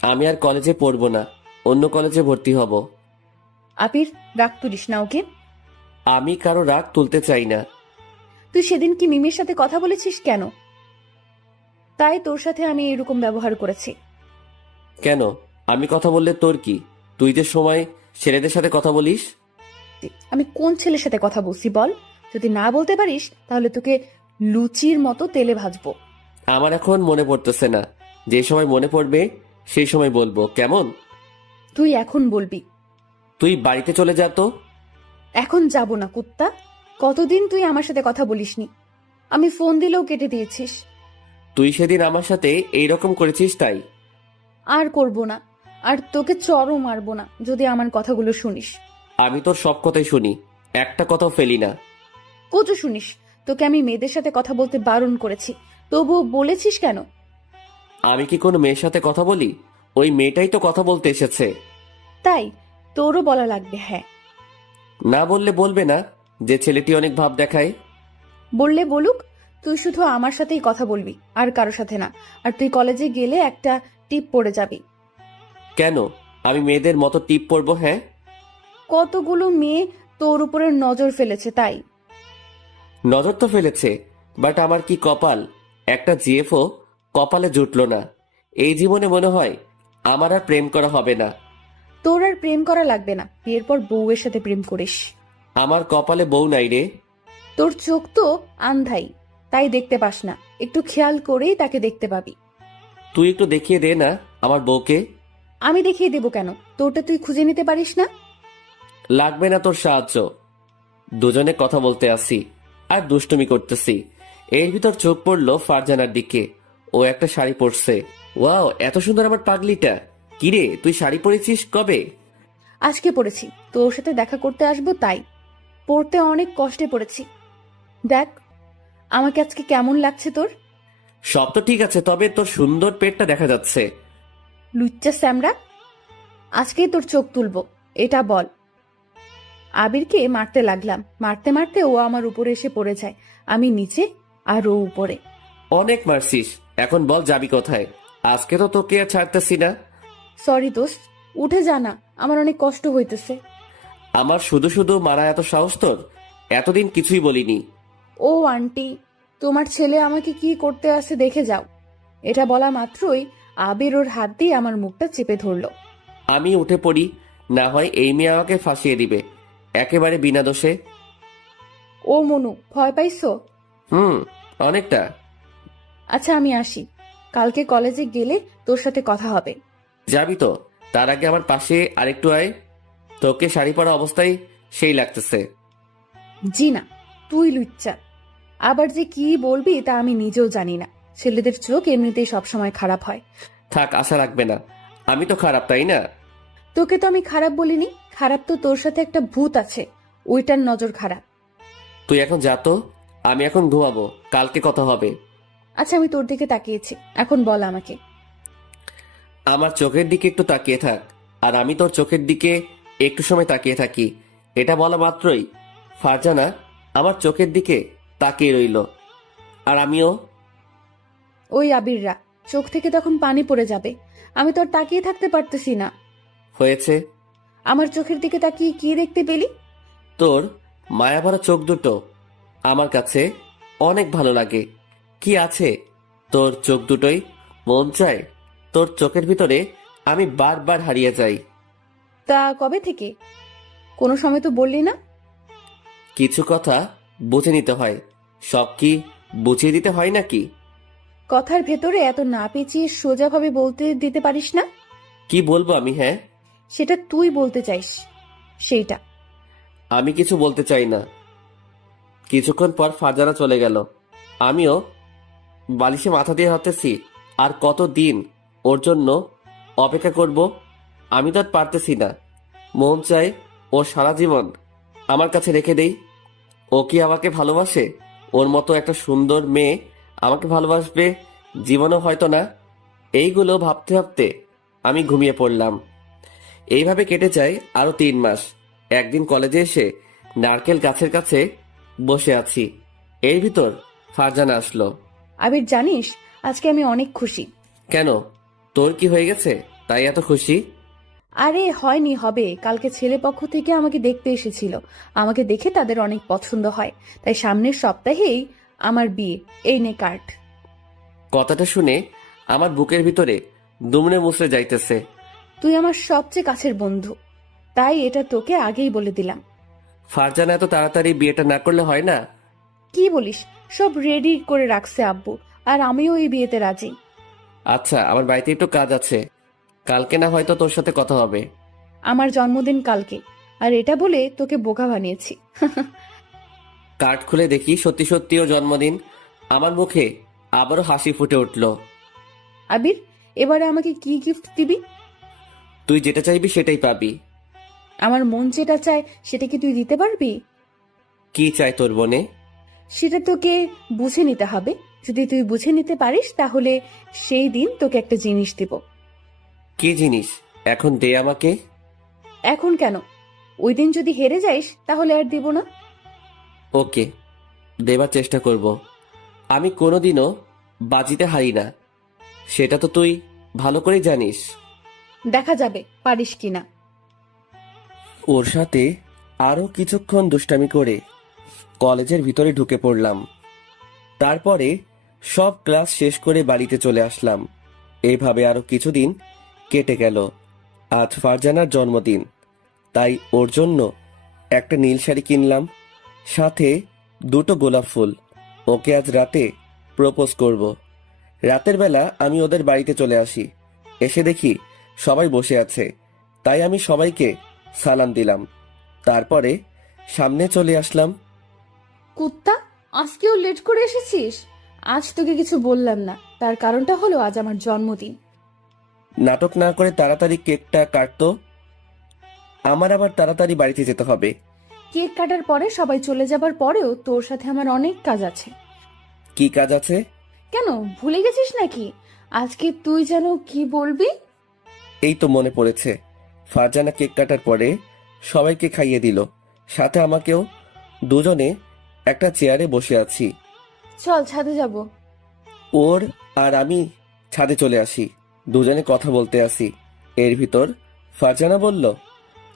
আমি আর কলেজে পড়বো না, অন্য কলেজে ভর্তি হব। আবির, রাগ তুলিস না ওকে। আমি কারো রাগ তুলতে চাই না। তুই সেদিন কি মিমির সাথে কথা বলেছিস কেন? তাই তোর সাথে আমি এরকম ব্যবহার করেছি। কেন? আমি কথা বললে তোর কি? তুই যে সময় ছেলেদের সাথে কথা বলিস। আমি কোন ছেলের সাথে কথা বলছি বল? যদি না বলতে পারিস তাহলে তোকে লুচির মতো তেলে ভাজবো। আমার এখন মনে পড়তেছে না, যে সময় মনে পড়বে সেই সময় বলবো, কেমন? তুই এখন বলবি। তুই বাড়িতে চলে যা তো। এখন যাব না কুত্তা। কতদিন তুই আমার সাথে কথা বলিসনি, আমি ফোন দিলেও কেটে দিয়েছিস। তুই সেদিন আমার সাথে এইরকম করেছিস তাই। আর করব না, আর তোকে চরও মারবো না যদি আমার কথাগুলো শুনিস। আমি তোর সব কথাই শুনি, একটা কথাও ফেলি না। কচু শুনিস। তোকে আমি মেয়েদের সাথে কথা বলতে বারণ করেছি, তবুও বলেছিস কেন? আমি কি কোনো মেয়ের সাথে কথা বলি? ওই মেয়েটাই তো কথা বলতে এসেছে। তাই তোরও বলা লাগবে? হ্যাঁ। না বললে বলবে না যে ছেলেটি অনেক ভাব দেখায়? বললে বলুক, তুই শুধু আমার সাথেই কথা বলবি, আর কারো সাথে না। আর তুই কলেজে গেলে একটা টিপ পড়ে যাবি। কেন? আমি মেয়েদের মতো টিপ পরবো? হ্যাঁ, কতগুলো মেয়ে তোর উপরে নজর ফেলেছে তাই। নজর তো ফেলেছে, বাট আমার কি কপাল, একটা জিএফও কপালে জুটলো না। এই জীবনে মনে হয় আমার আর প্রেম করা হবে না। তোর আর প্রেম করা লাগবে না, বিয়ের পর বউয়ের সাথে প্রেম করিস। আমার কপালে বউ নাই রে। তোর চোখ তো আন্ধাই, তাই দেখতে পাস না। একটু খেয়াল করেই তাকে দেখতে পাবি। তুই একটু দেখিয়ে দে না আমার বউকে। আমি দেখিয়ে দেবো কেন? তোরটা তুই খুঁজে নিতে পারিস না? লাগবে না তোর সাহায্য, দুজনে কথা বলতে আসি আর দুষ্টুমি করতেছি। এর ভিতর চোখ পড়লো ফারজানার দিকে। ও একটা শাড়ি পরছে। ওয়াও, এত সুন্দর আমার পাগলিটা। কিরে, তুই শাড়ি পরেছিস কবে? আজকে পড়েছি, তোর সাথে দেখা করতে আসবো তাই। পড়তে অনেক কষ্টে পড়েছি। দেখ আমাকে আজকে কেমন লাগছে তোর। সব তো ঠিক আছে, তবে তোর সুন্দর পেটটা দেখা যাচ্ছে। লুচ্চা স্যামরা, আজকেই তোর চোখ তুলবো, এটা বল। আবিরকে মারতে লাগলাম, মারতে মারতে ও আমার উপরে এসে পড়ে যায়। আমি নিচে আর ও উপরে। অনেক মারছিস, এখন বল যাবি কোথায়? আজকে তো তোকে আর ছাড়তেছি না। সরি দোস্ত, উঠে যা না, আমার অনেক কষ্ট হইতেছে। আমার শুধু শুধু মারা এত সাহস তোর? এতদিন কিছুই বলিনি। ও আন্টি, তোমার ছেলে আমাকে কি করতে আসে দেখে যাও। এটা বলা মাত্রই আবির ওর হাত দিয়ে আমার মুখটা চেপে ধরলো। আমি উঠে পড়ি, না হয় এই মেয়ে আমাকে ফাঁসিয়ে দিবে একেবারে বিনা দোষে। ও মনু, ভয় পাইছো? অনেকটা। আচ্ছা আমি আসি, কালকে কলেজে গেলে তোর সাথে কথা হবে। যাবি তো? তার আগে আমার পাশে আরেকটু আয়। তোকে শাড়ি পরা অবস্থায় সেই লাগতেছে। জি না, তুই লুচ্চা। আবার যে কি বলবি তা আমি নিজেও জানি না। ছেলেদের চোখ এমনিতেই সবসময় খারাপ হয়। থাক, আশা রাখবে না। আমি তো খারাপ, তাই না? তোকে তো আমি খারাপ বলিনি। খারাপ তো তোর সাথে একটা ভূত আছে, ওইটার নজর খারাপ। তুই এখন যা তো, আমি এখন ঘুমাবো, কালকে কথা হবে। আচ্ছা আমি তোর দিকে তাকিয়েছি, এখন বল আমাকে। আমার চোখের দিকে একটু তাকিয়ে থাক, আর আমি তোর চোখের দিকে একটু সময় তাকিয়ে থাকি। এটা বলা মাত্রই ফারজানা আমার চোখের দিকে তাকিয়ে রইল, আর আমিও। ওই আবিররা, চোখ থেকে তখন পানি পড়ে যাবে। আমি তোর তাকিয়ে থাকতে পারতেছি না। হয়েছে। আমার চোখের দিকে তাকিয়ে কি দেখতে পেলি? তোর মায়াভরা চোখ দুটো আমার কাছে অনেক ভালো লাগে। কি আছে তোর চোখ দুটোই? মন চায় তোর চোখের ভিতরে আমি বারবার হারিয়ে যাই। তা কবে থেকে? কোনো সময় তো বললি না। কিছু কথা বুঝে নিতে হয়, সব কি বুঝিয়ে দিতে হয় নাকি? কথার ভেতরে এত না পেঁচিয়ে সোজাভাবে বলতে দিতে পারিস না? কি বলবো আমি? হ্যাঁ, সেটা তুই বলতে চাইস সেইটা। আমি কিছু বলতে চাই না। কিছুক্ষণ পর ফারজানা চলে গেল। আমিও বালিশে মাথা দিয়ে ভাবতেছি আর কতদিন ওর জন্য অপেক্ষা করব। আমি তো আর পারতেছি না। মন চায় ও সারা জীবন আমার কাছে রেখে দেই। ও কি আমাকে ভালোবাসে? ওর মতো একটা সুন্দর মেয়ে আমাকে ভালোবাসবে জীবনও হয়তো না। এইগুলো ভাবতে ভাবতে আমি ঘুমিয়ে পড়লাম। এইভাবে কেটে যায় আরো 3 মাস। একদিন কলেজে এসে নারকেল গাছের কাছে বসে আছি, এর ভিতর ফারজানা আসলো। আবির জানিস, আজকে আমি অনেক খুশি। কেন, তোর কি হয়ে গেছে তাই এত খুশি? আরে হয়নি, হবে। কালকে ছেলে পক্ষ থেকে আমাকে দেখতে এসেছিল। আমাকে দেখে তাদের অনেক পছন্দ হয়, তাই সামনের সপ্তাহেই আমার বিয়ে। এই নে কার্ড। কথাটা শুনে আমার বুকের ভিতরে দুমড়ে মুচড়ে যাইতেছে। তুই আমার সবচেয়ে কাছের বন্ধু, তাই এটা তোকে আগেই বলে দিলাম। ফারজানা এত তাড়াতাড়ি বিয়েটা না করলে হয় না? কি বলিস? সব রেডি করে রাখছে আব্বু, আর আমিও এই বিয়েতে রাজি। আচ্ছা, আমার বাড়িতে একটু কাজ আছে, কালকে না হয়তো তোর সাথে কথা হবে। আমার জন্মদিন কালকে, আর এটা বলে তোকে বোকা বানিয়েছি। কার্ড খুলে দেখি সত্যি সত্যি ওর জন্মদিন। আমার মুখে আবারও হাসি ফুটে উঠল। আবির, এবারে আমাকে কি গিফট দিবি? তুই যেটা চাইবি সেটাই পাবি। আমার মন যেটা চায় সেটা কি তুই দিতে পারবি? কি চাই তোর মনে? সেটা তোকে বুঝে নিতে হবে। যদি তুই বুঝে নিতে পারিস তাহলে সেই দিন তোকে একটা জিনিস দিব। কি জিনিস? এখন দে আমাকে। এখন কেন? ওই দিন যদি হেরে যাইস তাহলে আর দিব না। ওকে, দেবার চেষ্টা করব। আমি কোনোদিনও বাজিতে হারি না, সেটা তো তুই ভালো করেই জানিস। দেখা যাবে পারিস কিনা। ওর সাথে আরো কিছুক্ষণ দুষ্টামি করে কলেজের ভিতরে ঢুকে পড়লাম। তারপরে সব ক্লাস শেষ করে বাড়িতে চলে আসলাম। এইভাবে আরো কিছুদিন কেটে গেল। আজ ফারজানার জন্মদিন, তাই ওর জন্য একটা নীল শাড়ি কিনলাম, সাথে 2টো গোলাপ ফুল। ওকে আজ রাতে প্রপোজ করব। রাতের বেলা আমি ওদের বাড়িতে চলে আসি। এসে দেখি সবাই বসে আছে, তাই আমি সবাইকে সালাম দিলাম। তারপরে সামনে চলে আসলাম। কুত্তা, আজকেও লেট করে এসেছিস? আজ তোকে কিছু বললাম না, তার কারণটা হলো আজ আমার জন্মদিন। নাটক না করে তাড়াতাড়ি কেকটা কাটতো, আমার আবার তাড়াতাড়ি বাড়িতে যেতে হবে। কেক কাটার পরে সবাই চলে যাবার পরেও তোর সাথে আমার অনেক কাজ আছে। কি কাজ আছে? কেন, ভুলে গেছিস নাকি? আজকে তুই যেন কি বলবি? এই তো মনে পড়েছে। ফারজানা কেক কাটার পরে সবাইকে খাইয়ে দিল, সাথে আমাকেও। দুজনে একটা চেয়ারে বসে আছি। চল ছাদে যাব। ওর আর আমি ছাদে চলে আসি। দুজনে কথা বলতে আসি। এর ভিতর ফারজানা বলল,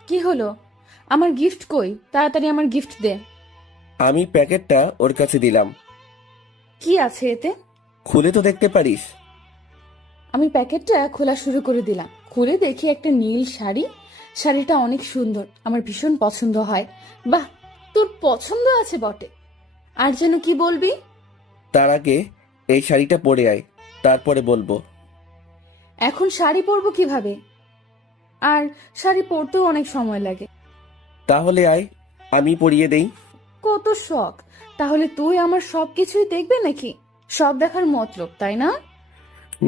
কি হলো? আমার গিফট কই? তাড়াতাড়ি আমার গিফট দে। আমি প্যাকেটটা ওর কাছে দিলাম। কি আছে এতে? খুলে তো দেখতে পারিস। আমি প্যাকেটটা খোলা শুরু করে দিলাম। খুলে দেখি একটা নীল শাড়ি। শাড়িটা অনেক সুন্দর, আমার ভীষণ পছন্দ হয়। বাহ, তোর পছন্দ আছে বটে। আর যেন কি বলবি? তার আগে এই শাড়িটা পরে আয়, তারপরে বলবো। এখন শাড়ি পরবো কিভাবে? আর শাড়ি পরতেও অনেক সময় লাগে। তাহলে আয়, আমি পরিয়ে দেই। কত শখ! তাহলে তুই আমার সবকিছুই দেখবে নাকি? সব দেখার মতলব, তাই না?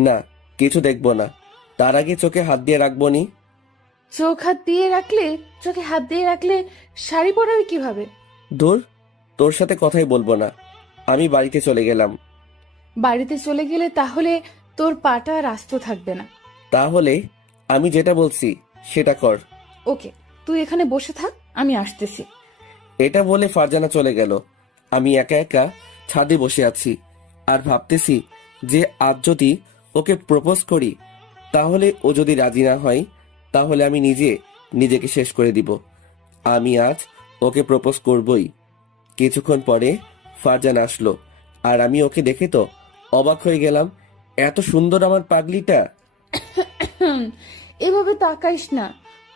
না, কিছু দেখবো না। তার আগে চোখে হাত দিয়ে রাখবো নি। চোখে হাত দিয়ে রাখলে শাড়ি পরাবি কিভাবে? ধুর, তোর সাথে কথাই বলবো না। আমি বাড়িতে চলে গেলাম। বাড়িতে চলে গেলে তাহলে তোর পাটা আর আস্ত থাকবে না। তাহলে আমি যেটা বলছি সেটা কর। ওকে, তুই এখানে বসে থাক, আমি আসতেছি। এটা বলে ফারজানা চলে গেল। আমি একা একা ছাদে বসে আছি আর ভাবতেছি যে আজ যদি ওকে প্রপোজ করি, তাহলে ও যদি রাজি না হয়, তাহলে আমি নিজে নিজেকে শেষ করে দিব। আমি আজ ওকে প্রপোজ করবই। কিছুক্ষণ পরে ফারজানা আসলো, আর আমি ওকে দেখে তো অবাক হয়ে গেলাম। এত সুন্দর আমার পাগলিটা। এভাবে তাকাইস না,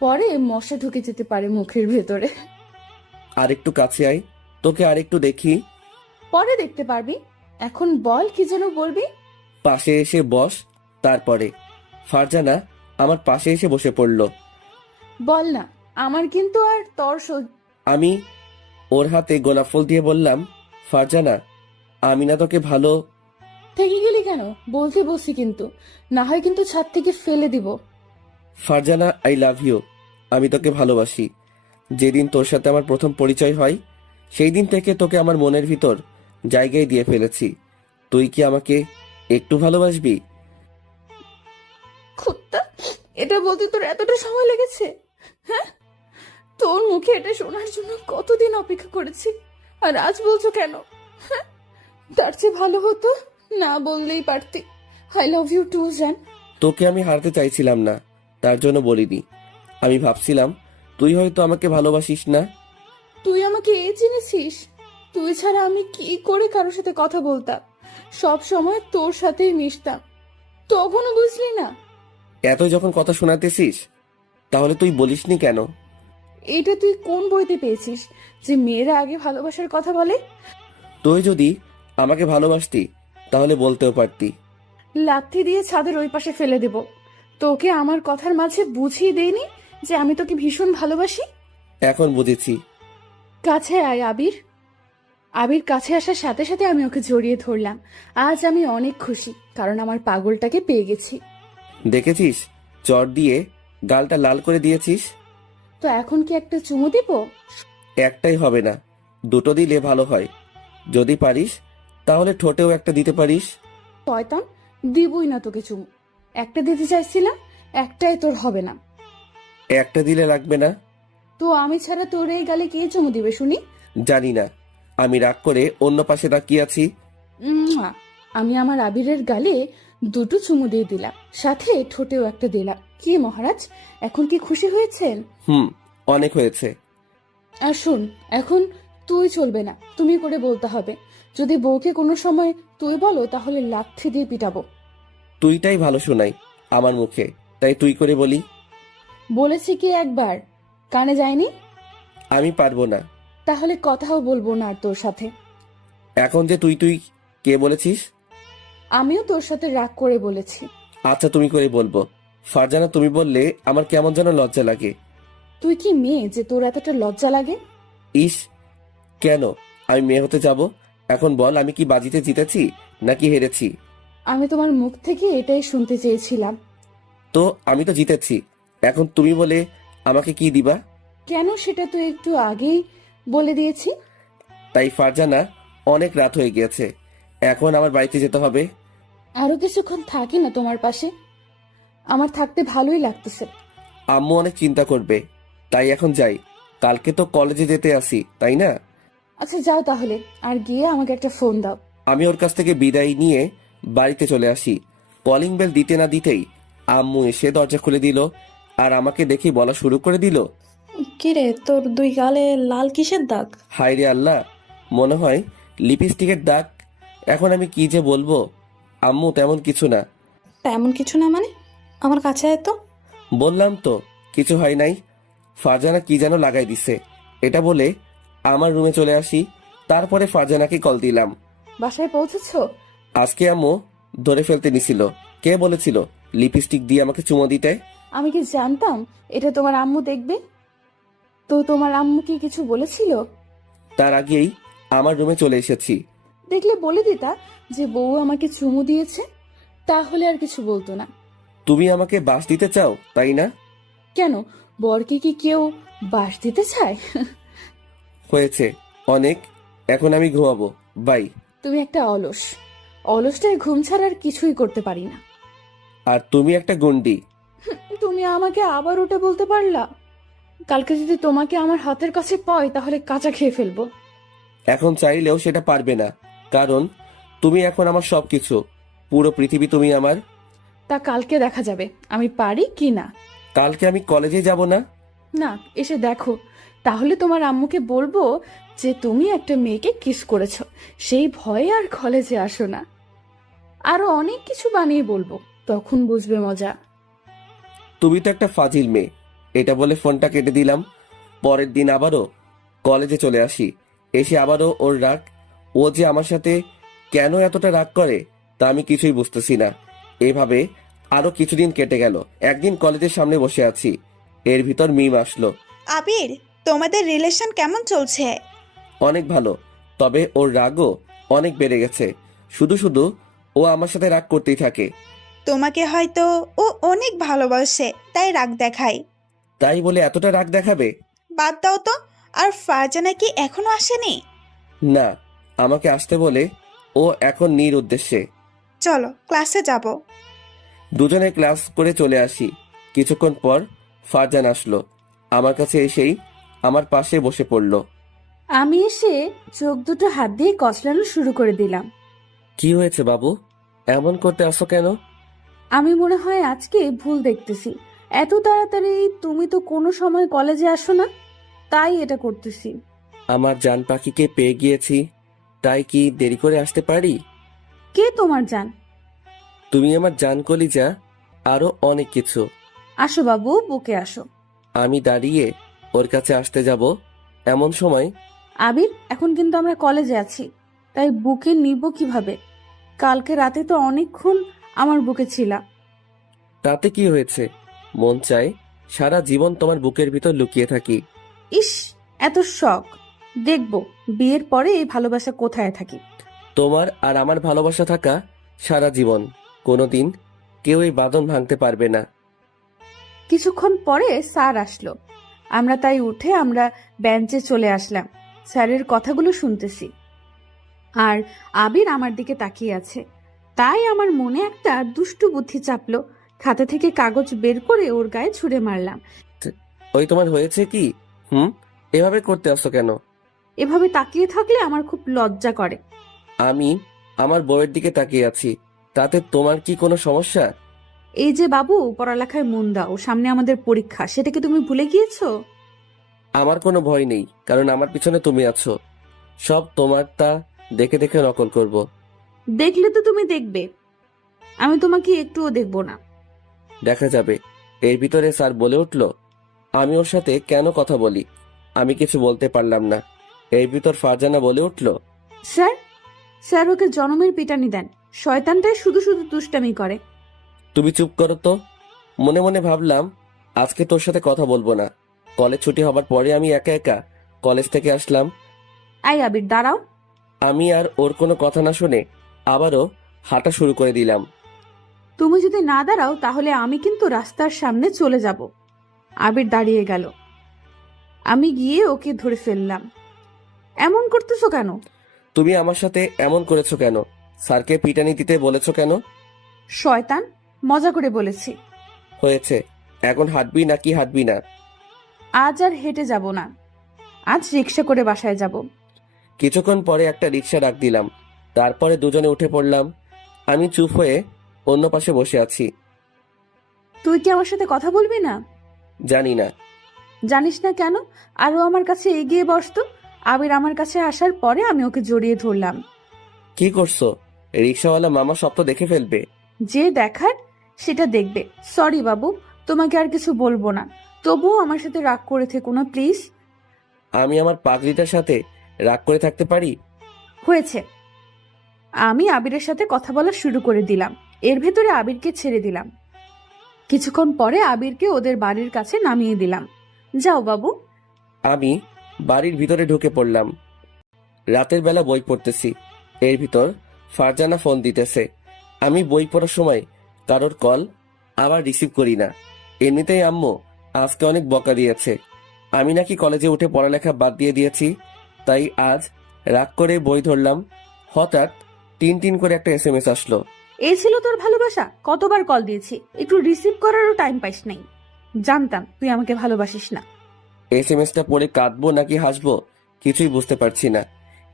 পরে মশা ঢুকে যেতে পারে মুখের ভেতরে। আরেকটু কাছে আয়, তোকে আরেকটু দেখি। পরে দেখতে পারবি, এখন বল কি যেন বলবি। পাশে এসে বস। তারপরে ফারজানা আমার পাশে এসে বসে পড়ল। বল না, আমার কিন্তু আর তর আমি ওর হাতে গোলাপ ফুল দিয়ে বললাম, ফারজানা, আমি না তোকে ভালো। থেকে গেলি কেন? বলতে বসি কিন্তু, না হয় কিন্তু ছাদ থেকে ফেলে দিব। Farzana, I love you. আমি তোকে ভালোবাসি। যেদিন তোর সাথে আমার প্রথম পরিচয় হয়, সেই দিন থেকে তোকে আমার মনের ভিতর জায়গায় দিয়ে ফেলেছি। তুই কি আমাকে একটু ভালোবাসবি? কুত্তা, এটা বলতে তোর এতটা সময় লেগেছে? হ্যাঁ, তোর মুখে এটা শোনার জন্য কতদিন অপেক্ষা করেছি, আর আজ বলছো কেন? হ্যাঁ, তার চেয়ে ভালো হতো না বললেই পারতি। আই লাভ ইউ টু জান। তোকে আমি হারতে চাইছিলাম না, তার জন্য বলিনি। আমি ভাবছিলাম তুই হয়তো আমাকে ভালোবাসিস না। তুই আমাকে এই চিনেছিস? তুই ছাড়া আমি কি করে কারোর সাথে কথা বলতাম? সব সময় তোর সাথেই মিশতাম, তখনও বুঝলি না? এতই যখন কথা শোনাতেছিস, তাহলে তুই বলিসনি কেন? এটা তুই কোন বইতে পেয়েছিস যে মেয়েরা আগে ভালোবাসার কথা বলে? তুই যদি আমাকে ভালোবাসতি তাহলে বলতেও পারতি। লাথি দিয়ে ছাদের ওই পাশে ফেলে দেব। তোকে আমার কথার মাঝে বুঝিয়ে দেইনি যে আমি তোকে ভীষণ ভালোবাসি? এখন বুঝেছি। কাছে আয় আবির। আবির কাছে আসার সাথে সাথে আমি ওকে জড়িয়ে ধরলাম। আজ আমি অনেক খুশি, কারণ আমার পাগলটাকে পেয়ে গেছি। দেখেছিস, চর দিয়ে গালটা লাল করে দিয়েছিস। তো এখন কি একটা চুমু দিব? একটাই হবে না, দুটো দিলে ভালো হয়। যদি পারিস তাহলে ঠোঁটেও একটা দিতে পারিস। শয়তান, দিবই না তোকে চুমু। একটা দিতে চাইছিলাম, একটাই তোর হবে না। একটা দিলে লাগবে না? তো আমি ছাড়া তোর এই গালে কে চুমু দিবে শুনি? জানি না। আমি রাগ করে অন্য পাশে তাকিয়ে আছি। উম্মুয়া। আমি আমার আবিরের গালে দুটো চুমু দিয়ে দিলাম, সাথে ঠোঁটেও একটা দিলাম। কি মহারাজ, এখন কি খুশি হয়েছেন? অনেক হয়েছে। আর শুন, এখন তুই চলবে না, তুমি করে বলতে হবে। যদি বউকে কোনো সময় তুই বলো তাহলে লাথি দিয়ে পিটাবো। তুইটাই ভালো শোনাই আমার মুখে, তাই তুই করে বলি। বলেছি কি একবার, কানে যায়নি? আমি পারবো না। তাহলে কথাও বলবো না আর তোর সাথে। এখন যে তুই তুই কে বলেছিস? আমিও তোর সাথে রাগ করে বলেছি। আচ্ছা, তুমি করে বলবো। ফারজানা, তুমি বললে আমার কেমন যেন লজ্জা লাগে। তুই কি মেয়ে যে তোর এতটা লজ্জা লাগে? ইস, কেন আমি মেয়ে হতে যাব? এখন বল, আমি কি বাজিতে জিতেছি নাকি হেরেছি? আমি তোমার মুখ থেকে এটাই শুনতে চেয়েছিলাম। তো আমি তো জিতেছি, এখন তুমি বলে আমাকে কি দিবা? কেন সেটা তো একটু আগেই বলে দিয়েছি। তাই ফারজানা, অনেক রাত হয়ে গিয়েছে, এখন আমার বাড়িতে যেতে হবে। আরো কিছুক্ষণ থাকি না তোমার পাশে? আমার থাকতে ভালোই লাগতেছে। আম্মু অনেক চিন্তা করবে, তাই এখন যাই। কালকে তো কলেজে যেতে আসি, তাই না? আচ্ছা যাও তাহলে, আর গিয়ে আমাকে একটা ফোন দাও। আমি ওর কাছ থেকে বিদায় নিয়ে বাড়িতে চলে আসি। কলিং বেল দিতে না দিতেই আম্মু এসে দরজা খুলে দিল, আর আমাকে দেখে বলা শুরু করে দিল, কিরে, তোর দুই গালে লাল কিসের দাগ? হায় রে আল্লাহ, মনে হয় লিপস্টিকের দাগ। এখন আমি কি যে বলবো। আম্মু, তেমন কিছু না। তেমন কিছু না মানে? আমার কাছে আয় তো। বললাম তো কিছু হয় নাই। ফারজানা কি যেন লাগাই দিছে, এটা বলে আমার রুমে চলে আসি। তারপরে ফারজানাকে কল দিলাম। বাসায় পৌঁছেছো? আজকে আম্মু ধরে ফেলতে নিছিল। কে বলেছিল লিপস্টিক দিয়ে আমাকে চুমো দিতে? আমি কি জানতাম এটা তোমার আম্মু দেখবে? তো তোমার আম্মু কি কিছু বলেছিল? তার আগেই আমার রুমে চলে এসেছি। দেখলে বলে দিতা যে বউ আমাকে চুমু দিয়েছে, তাহলে আর কিছু বলতো না। তুমি আমাকে বাস দিতে চাও, তাই না? কেন, বরকে কি কেউ বাস দিতে চায়? হয়েছে অনেক, এখন আমি ঘুমাবো, বাই। তুমি একটা অলস, অলসটায় ঘুম ছাড়া আর কিছুই করতে পারি না। আর তুমি একটা গুন্ডি। তুমি আমাকে আবার ওটা বলতে পারলা? কালকে যদি তোমাকে আমার হাতের কাছে পাই তাহলে কাঁচা খেয়ে ফেলবো। এখন চাইলেও সেটা পারবে না, কারণ তুমি এখন আমার সবকিছু, পুরো পৃথিবী তুমি আমার। তা কালকে দেখা যাবে আমি পারি কি না। কালকে আমি কলেজে যাব না। না, এসে দেখো, তাহলে তোমার আম্মুকে বলবো যে তুমি একটা মেয়েকে কিস করেছো, সেই ভয়ে আর কলেজে আসো না। আরো অনেক কিছু বানিয়ে বলবো, তখন বুঝবে মজা। তুমি তো একটা ফাজিল মেয়ে। এটা বলে ফোনটা কেটে দিলাম। পরের দিন আবারও কলেজে চলে আসি। এসে আবারও ওর রাগ। ও যে আমার সাথে কেন এতটা রাগ করে তা আমি কিছুই বুঝতেছি না। এভাবে আরো কিছুদিন কেটে গেল। একদিন কলেজের সামনে বসে আছি, এর ভিতর মিম আসলো। আবির, তোমাদের রিলেশন কেমন চলছে? অনেক ভালো, তবে ওর রাগও অনেক বেড়ে গেছে। শুধু শুধু ও আমার সাথে রাগ করতেই থাকে। তোমাকে হয়তো ও অনেক ভালোবাসে, তাই রাগ দেখায়। তাই বলে এতটা রাগ দেখাবে? বাদ দাও তো। আর ফারজানা কি এখনো আসেনি? না, আমাকে আসতে বলে ও এখন নির উদ্দেশ্যে। চলো ক্লাসে যাব। দুজনে ক্লাস করে চলে আসি। কিছুক্ষণ পর ফারজান আসলো। আমার কাছে এসেই আমার পাশে বসে পড়ল। আমি এসে চোখ দুটো হাত দিয়ে কচলানো শুরু করে দিলাম। কি হয়েছে বাবু, এমন করতে আসো কেন? আমি মনে হয় আজকে ভুল দেখতেছি। এত তাড়াতাড়ি তুমি তো কোনো সময় কলেজে আসো না, তাই এটা করতেছি। আমার জান পাখিকে পেয়ে গিয়েছি, তাই কি দেরি করে আসতে পারি? কে তোমার জান? তুমি আমার জান কলিজা, আরো অনেক কিছু। আসো বাবু, বুকে আসো। আমি দাঁড়িয়ে ওর কাছে আসতে যাব, এমন সময় আবির, এখন কিন্তু আমরা কলেজে আছি, তাই বুকে নিব কিভাবে? কালকে রাতে তো অনেকক্ষণ আমার বুকে ছিলা। তাতে কি হয়েছে? মন চায় সারা জীবন তোমার বুকের ভিতর লুকিয়ে থাকি। ইস, এত শখ! দেখবো বিয়ের পরে এই ভালোবাসা কোথায় থাকি। তোমার আর আমার ভালোবাসা থাকা সারা জীবন, কোনোদিন কেউ এই বাঁধন ভাঙতে পারবে না। কিছুক্ষণ পরে স্যার আসলো। আমরা তাই উঠে আমরা বেঞ্চে চলে আসলাম। স্যারের কথাগুলো শুনতেছি, আর আবির আমার দিকে তাকিয়ে আছে। তাই আমার মনে একটা দুষ্টু বুদ্ধি চাপলো। খাতা থেকে কাগজ বের করে ওর গায়ে ছুঁড়ে মারলাম। ওই তোমার হয়েছে কি? এভাবে করতে আসছো কেন? এভাবে তাকিয়ে থাকলে আমার খুব লজ্জা করে। আমি আমার বউয়ের দিকে তাকিয়ে আছি, তাতে তোমার কি কোনো সমস্যা? এই যে বাবু, পড়ালেখায় মন দাও, সামনে আমাদের পরীক্ষা, সেটা কি তুমি ভুলে গিয়েছো? আমার কোনো ভয় নেই, কারণ আমার পিছনে তুমি আছো। সব তোমারটা দেখে দেখে নকল করব। দেখলে তো তুমি দেখবে, আমি তোমাকে একটুও দেখবো না। দেখা যাবে। এর ভিতরে স্যার বলে উঠল। আমি ওর সাথে কেন কথা বলি? আমি কিছু বলতে পারলাম না। এর ভিতর ফারজানা বলে উঠল। স্যার, স্যার ওকে জনমের পিটানি দেন, শয়তানটাই শুধু শুধু দুষ্টামি করে। তুমি চুপ করো তো। মনে মনে ভাবলাম আজকে তোর সাথে কথা বলবো না। কলেজ ছুটি হবার পরে আমি একা একা কলেজ থেকে আসলাম। আই আবির, দাঁড়াও। আমি আর ওর কোনো কথা না শুনে আবারও হাঁটা শুরু করে দিলাম। তুমি যদি না দাঁড়াও তাহলে আমি কিন্তু রাস্তার সামনে চলে যাব। আবির দাঁড়িয়ে গেল। আমি গিয়ে ওকে ধরে ফেললাম। এমন করতেছো কেন? তুমি আমার সাথে এমন করেছো কেন? স্যারকে পিটানি দিতে বলেছো কেন? শয়তান, মজা করে বলেছি। হয়েছে, এখন হাঁটবি নাকি হাঁটবি না? আজ আর হেঁটে যাব না, আজ রিক্সা করে বাসায় যাব। কিছুক্ষণ পরে একটা রিক্সা ডাক দিলাম। তারপরে দুজনে উঠে পড়লাম। আমি চুপ হয়ে অন্য পাশে বসে আছি। তুই কি আমার সাথে কথা বলবি না? জানি না। জানিস না কেন? আরো আমার কাছে এগিয়ে বসতো। আবির আমার কাছে আসার পরে আমি ওকে জড়িয়ে ধরলাম। কি করছো? রিক্সাওয়ালা মামা সব তো দেখে ফেলবে। যে দেখার সেটা দেখবে। সরি বাবু, তোমাকে আর কিছু বলবো না, তবুও আমার সাথে রাগ করে থেকো না প্লিজ। আমি আমার পাগলিটার সাথে রাগ করে থাকতে পারি? হয়েছে। আমি আবিরের সাথে কথা বলা শুরু করে দিলাম। এর ভেতরে আবিরকে ছেড়ে দিলাম। কিছুক্ষণ পরে আবিরকে ওদের বাড়ির কাছে নামিয়ে দিলাম। যাও বাবু। আমি বাড়ির ভিতরে ঢুকে পড়লাম। রাতের বেলা বই পড়তেছি। এর ভিতর ফারজানা ফোন দিতেছে। আমি বই পড়ার সময় কারোর কল আবার রিসিভ করি না। এমনিতেই আম্মু আজকে অনেক বকা দিয়েছে। আমি নাকি কলেজে উঠে পড়ালেখা বাদ দিয়ে দিয়েছি, তাই আজ রাগ করে বই ধরলাম। হঠাৎ টিন করে একটা SMS আসলো। এই ছিল তোর ভালোবাসা? কতবার কল দিয়েছি, একটু রিসিভ করারও টাইম পাইস নাই। জানতাম তুই আমাকে ভালোবাসিস না। SMSটা পড়ে কাঁদবো নাকি হাসবো কিছুই বুঝতে পারছি না।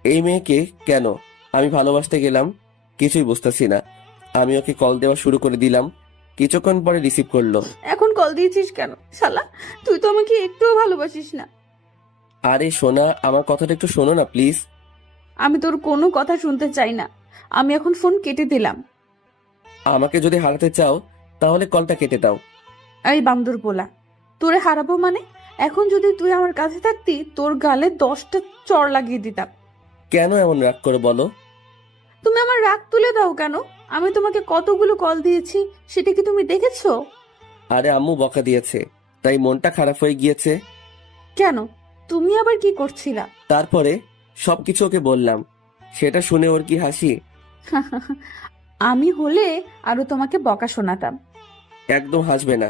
এই মেয়েকে কেন আমি ভালোবাসতে গেলাম কিছুই বুঝতেছি না। আমি ওকে কল দেওয়া শুরু করে দিলাম। কিছুক্ষণ পরে রিসিভ করলো। এখন কল দিয়েছিস কেন শালা? তুই তো আমাকে একটুও ভালোবাসিস না। আরে সোনা, আমার কথাটা একটু শোনো না প্লিজ। আমি তোর কোনো কথা শুনতে চাই না। আমি এখন ফোন কেটে দিলাম। আমাকে যদি হারাতে চাও তাহলে কলটা কেটে দাও। এই বান্দর পোলা, তোরে হারাবো মানে? এখন যদি তুই আমার কাছে থাকতি তোর গালে 10টা চড় লাগিয়ে দিতাম। কেন এমন রাগ করে বলো? তুমি আমার রাগ তুলে দাও কেন? আমি তোমাকে কতগুলো কল দিয়েছি, সেটা কি তুমি দেখেছো? আরে আম্মু বকা দিয়েছে, তাই মনটা খারাপ হয়ে গিয়েছে। কেন? তুমি আবার কি করছিলা? তারপরে সবকিছু ওকে বললাম। সেটা শুনে ওর কি হাসি! আমি হলে আরো তোমাকে বকা শোনাতাম। একদম হাসবে না,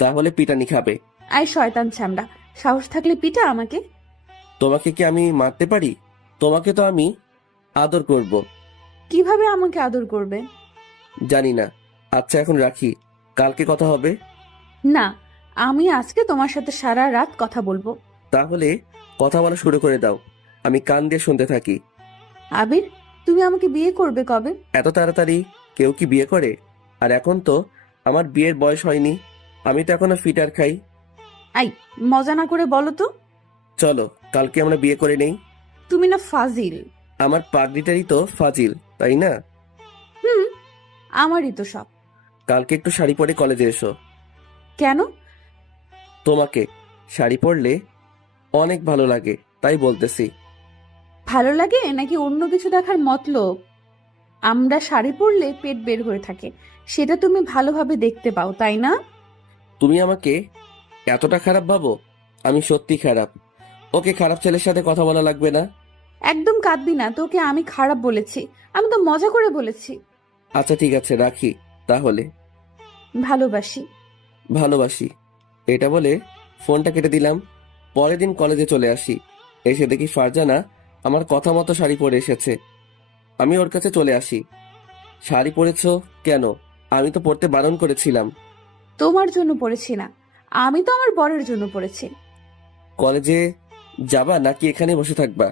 তাহলে পিটানি খাবে। আই শয়তান ছামড়া, সাহস থাকলে পিটা আমাকে। তোমাকে কি আমি মারতে পারি? তোমাকে তো আমি আদর করব। কিভাবে আমাকে আদর করবে? জানি না। আচ্ছা এখন রাখি, কালকে কথা হবে। না, আমি আজকে তোমার সাথে সারা রাত কথা বলবো। তাহলে কথা বলা শুরু করে দাও, আমি কান দিয়ে শুনতে থাকি। আবির, তুমি আমাকে বিয়ে করবে কবে? এত তাড়াতাড়ি কেউ কি বিয়ে করে? আর এখন তো আমার বিয়ের বয়স হয়নি, আমি তো এখনো ফিটার খাই। আই, মজা না করে বলো তো। চলো কালকে আমরা বিয়ে করে নেই। তুমি না ফাজিল। আমার পাগড়িটারই তো ফাজিল, তাই না? হুম, আমারই তো সব। কালকে একটু শাড়ি পরে কলেজে এসো। কেন? তোমাকে শাড়ি পরলে অনেক ভালো লাগে, তাই বলতেছি। ভালো লাগে নাকি অন্য কিছু দেখার মতলব? আমরা শাড়ি পরলে পেট বের হয়ে থাকে, সেটা তুমি ভালোভাবে দেখতে পাও, তাই না? তুমি আমাকে এতটা খারাপ ভাবো? আমি সত্যি খারাপ। ওকে, খারাপ ছেলের সাথে কথা বলা লাগবে না। একদম কাঁদবি না, তোকে আমি খারাপ বলেছি? আমি তো মজা করে বলেছি। আচ্ছা ঠিক আছে, রাখি তাহলে। ভালোবাসি। ভালোবাসি, এটা বলে ফোনটা কেটে দিলাম। পরের দিন কলেজে চলে আসি। এসে দেখি ফারজানা আমার কথা মতো শাড়ি পরে এসেছে। আমি ওর কাছে চলে আসি। শাড়ি পরেছো কেন? আমি তো পরতে বারণ করেছিলাম। তোমার জন্য পড়েছি না, আমি তো আমার বরের জন্য পড়েছি। কলেজে যাবা নাকি এখানে বসে থাকবা?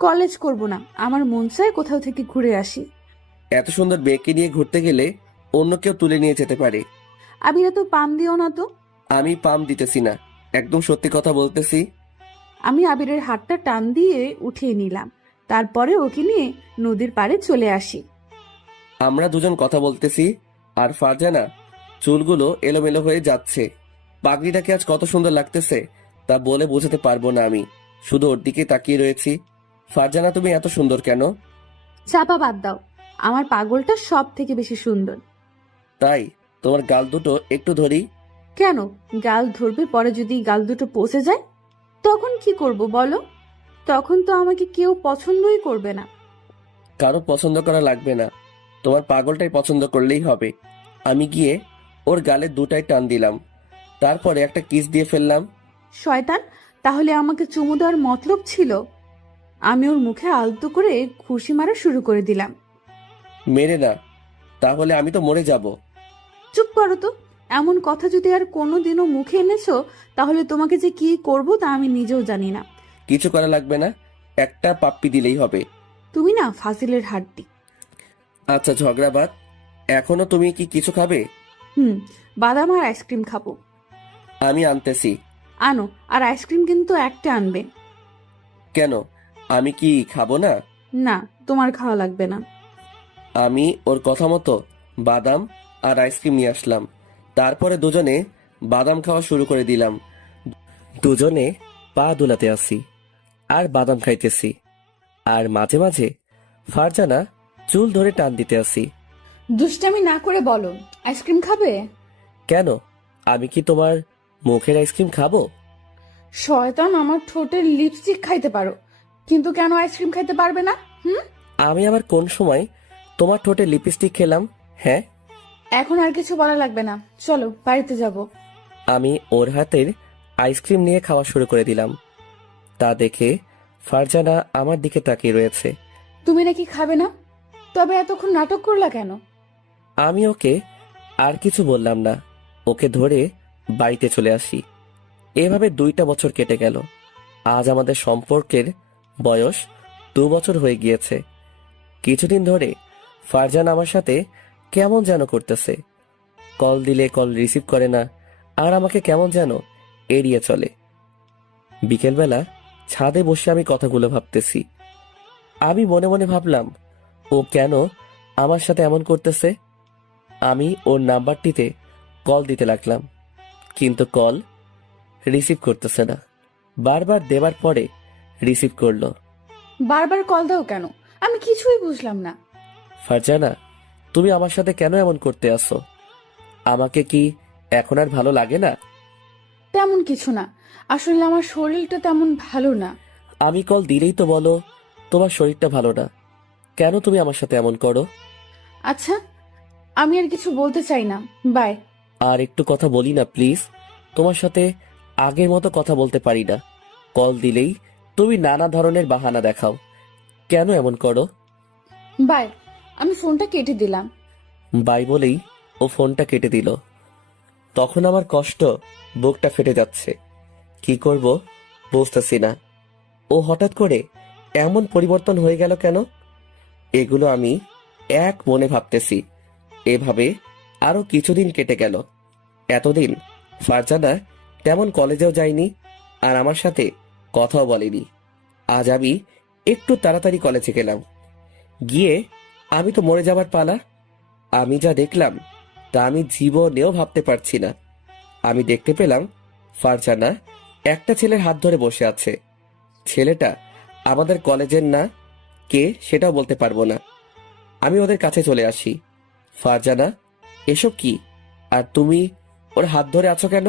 কলেজ করব না, আমার মন চায় কোথাও থেকে ঘুরে আসি। এত সুন্দর মেয়েকে নিয়ে ঘুরতে গেলে অন্য কেউ তুলে নিয়ে যেতে পারে। আবিরা তো পাম দিও না তো। আমি পাম দিতেছি না, একদম সত্যি কথা বলতেছি। আমি আবিরের হাতটা টান দিয়ে উঠিয়ে নিলাম, তারপরে ওকে নিয়ে নদীর পাড়ে চলে আসি। আমরা দুজন কথা বলতেছি আর ফারজানা চুলগুলো এলোমেলো হয়ে যাচ্ছে। পাগড়িটাকে আজ কত সুন্দর লাগতেছে তা বলে বোঝাতে পারবো না। আমি শুধু ওর দিকে তাকিয়ে রয়েছি। ফারজানা তুমি এত সুন্দর কেন? চাপা বাদ দাও, আমার পাগলটা সব থেকে বেশি সুন্দর। তাই তোমার গাল দুটো একটু ধরি। কেন? গাল ধরবে, পরে যদি গাল দুটো পচে যায় তখন কি করব বলো? তখন তো আমাকে কেউ পছন্দই করবে না। কারো পছন্দ করা লাগবে না, তোমার পাগলটাই পছন্দ করলেই হবে। আমি গিয়ে ওর গালে দুটাই টান দিলাম, তারপরে একটা কিস দিয়ে ফেললাম। শয়তান, তাহলে আমাকে চুমু দেওয়ার মতলব ছিল? আমি ওর মুখে আলতো করে ঘুষি মারা শুরু করে দিলাম। মেরে না, তাহলে আমি তো মরে যাব। চুপ করো তো। এমন কথা যদি আর কোনোদিনও মুখে এনেছো তাহলে তোমাকে যে কি করব তা আমি নিজেও জানি না। কিছু করা লাগবে না, একটা পাপ্পি দিলেই হবে। তুমি না ফাজিলের হাড্ডি। আচ্ছা ঝগড়া বাদ, এখনো তুমি কি কিছু খাবে? বাদাম আর আইসক্রিম খাবো। আমি আনতেছি। আনো, আর আইসক্রিম কিন্তু একটা আনবে। কেন, আমি কি খাবো না? না, তোমার খাওয়া লাগবে না। আমি ওর কথা মতো বাদাম আর আইসক্রিম নিয়ে আসলাম। তারপরে দুজনে বাদাম খাওয়া শুরু করে দিলাম। দুজনে পা দুলাতে আসি আর বাদাম খাইতেছি, আর মাঝে মাঝে ফারজানা চুল ধরে টান দিতে আসি। দুষ্টামি না করে বলো, আইসক্রিম খাবে? কেন, আমি কি তোমার মুখের আইসক্রিম খাবো? শয়তান, আমার ঠোঁটের লিপস্টিক খাইতে পারো, কিন্তু কেন আইসক্রিম খাইতে পারবে না? আমি আবার কোন সময় তোমার ঠোঁটে লিপস্টিক খেলাম? হ্যাঁ, এখন আর কিছু বলা লাগবে না, চলো বাড়িতে যাব। আমি ওর হাতের আইসক্রিম নিয়ে খাওয়া শুরু করে দিলাম। তা দেখে ফারজানা আমার দিকে তাকিয়ে রয়েছে। তুমি নাকি খাবে না? তবে এতক্ষণ নাটক করলা কেন? আমি ওকে আর কিছু বললাম না, ওকে ধরে বাড়িতে চলে আসি। এভাবে 2টা বছর কেটে গেল। আজ আমাদের সম্পর্কের বয়স 2 বছর হয়ে গিয়েছে। কিছুদিন ধরে ফারজানা আমার সাথে কেমন যেন করতেছে। কল দিলে কল রিসিভ করে না, আর আমাকে কেমন যেন এড়িয়ে চলে। বিকেলবেলা ছাদে বসে আমি কথাগুলো ভাবতেছি। আমি মনে মনে ভাবলাম, ও কেন আমার সাথে এমন করতেছে। আমি ওর নাম্বারটিতে কল দিতে লাগলাম, কিন্তু কল রিসিভ করতেছে না। বারবার দেবার পরে রিসিভ করলো। বারবার কল দাও কেন? আমি কিছুই বুঝলাম না। ফারজানা, তুমি আমার সাথে কেন এমন করতে আসো? আমাকে কি এখন আর ভালো লাগে না? তেমন কিছু না, আসলে আমার শরীরটা তেমন ভালো না। আমি কল দিলেই তো বলো তোমার শরীরটা ভালো না। কেন তুমি আমার সাথে এমন করো? আচ্ছা, আমি আর কিছু বলতে চাই না, বাই। আর একটু কথা বলি না প্লিজ? তোমার সাথে আগের মতো কথা বলতে পারি না। কল দিলেই তুমি নানা ধরনের বাহানা দেখাও। কেন এমন করো? বাই। আমি ফোনটা কেটে দিলাম। বাই বলেই ও ফোনটা কেটে দিল। তখন আমার কষ্ট, বুকটা ফেটে যাচ্ছে। কি করব বুঝতেছি না। ও হঠাৎ করে এমন পরিবর্তন হয়ে গেল কেন? এগুলো আমি এক মনে ভাবতেছি। এভাবে আরো কিছুদিন কেটে গেল। এতদিন ফারজানা তেমন কলেজেও যায়নি, আর আমার সাথে কথাও বলেনি। আজ আমি একটু তাড়াতাড়ি কলেজে গেলাম। গিয়ে আমি তো মরে যাবার পালা। আমি যা দেখলাম তা আমি জীবনেও ভাবতে পারছি না। আমি দেখতে পেলাম ফারজানা একটা ছেলের হাত ধরে বসে আছে। ছেলেটা আমাদের কলেজের না, কে সেটাও বলতে পারবো না। আমি ওদের কাছে চলে আসি। ফারজানা, এসব কি? আর তুমি ওর হাত ধরে আছো কেন?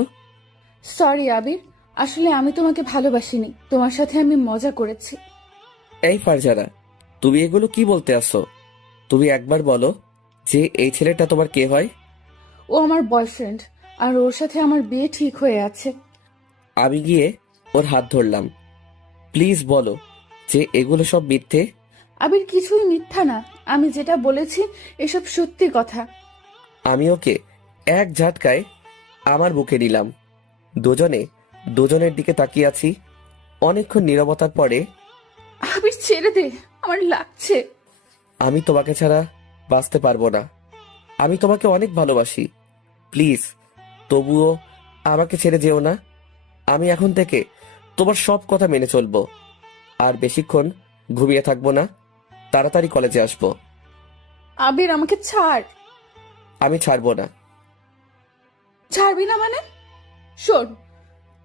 সরি আবির, আসলে আমি তোমাকে ভালোবাসিনি, তোমার সাথে আমি মজা করেছি। এই ফারজানা, তুমি এগুলো কি বলতে আসো? তুমি একবার বলো যে এই ছেলেটা তোমার কে হয়? ও আমার বয়ফ্রেন্ড, আর ওর সাথে আমার বিয়ে ঠিক হয়ে আছে। আমি গিয়ে ওর হাত ধরলাম। প্লিজ বলো যে এগুলো সব মিথ্যে। আবির, কিছুই মিথ্যা না, আমি যেটা বলেছি এসব সত্যি কথা। আমি ওকে এক ঝাটকায় আমার বুকে নিলাম। দুজনে দুজনের দিকে তাকিয়ে আছি। অনেকক্ষণ নীরবতার পরে, আবির ছেড়ে দে, আমার লাগছে। আমি তোমাকে ছাড়া বাঁচতে পারবো না। আমি তোমাকে অনেক ভালোবাসি। প্লিজ তবুও আমাকে ছেড়ে যেও না। আমি এখন থেকে তোমার সব কথা মেনে চলবো। আর বেশিক্ষণ ঘুমিয়ে থাকবো না, তাড়াতাড়ি কলেজে আসবো। আবির, আমাকে ছাড়। আমি ছাড়বো না। ছাড়বি না মানে? শোন,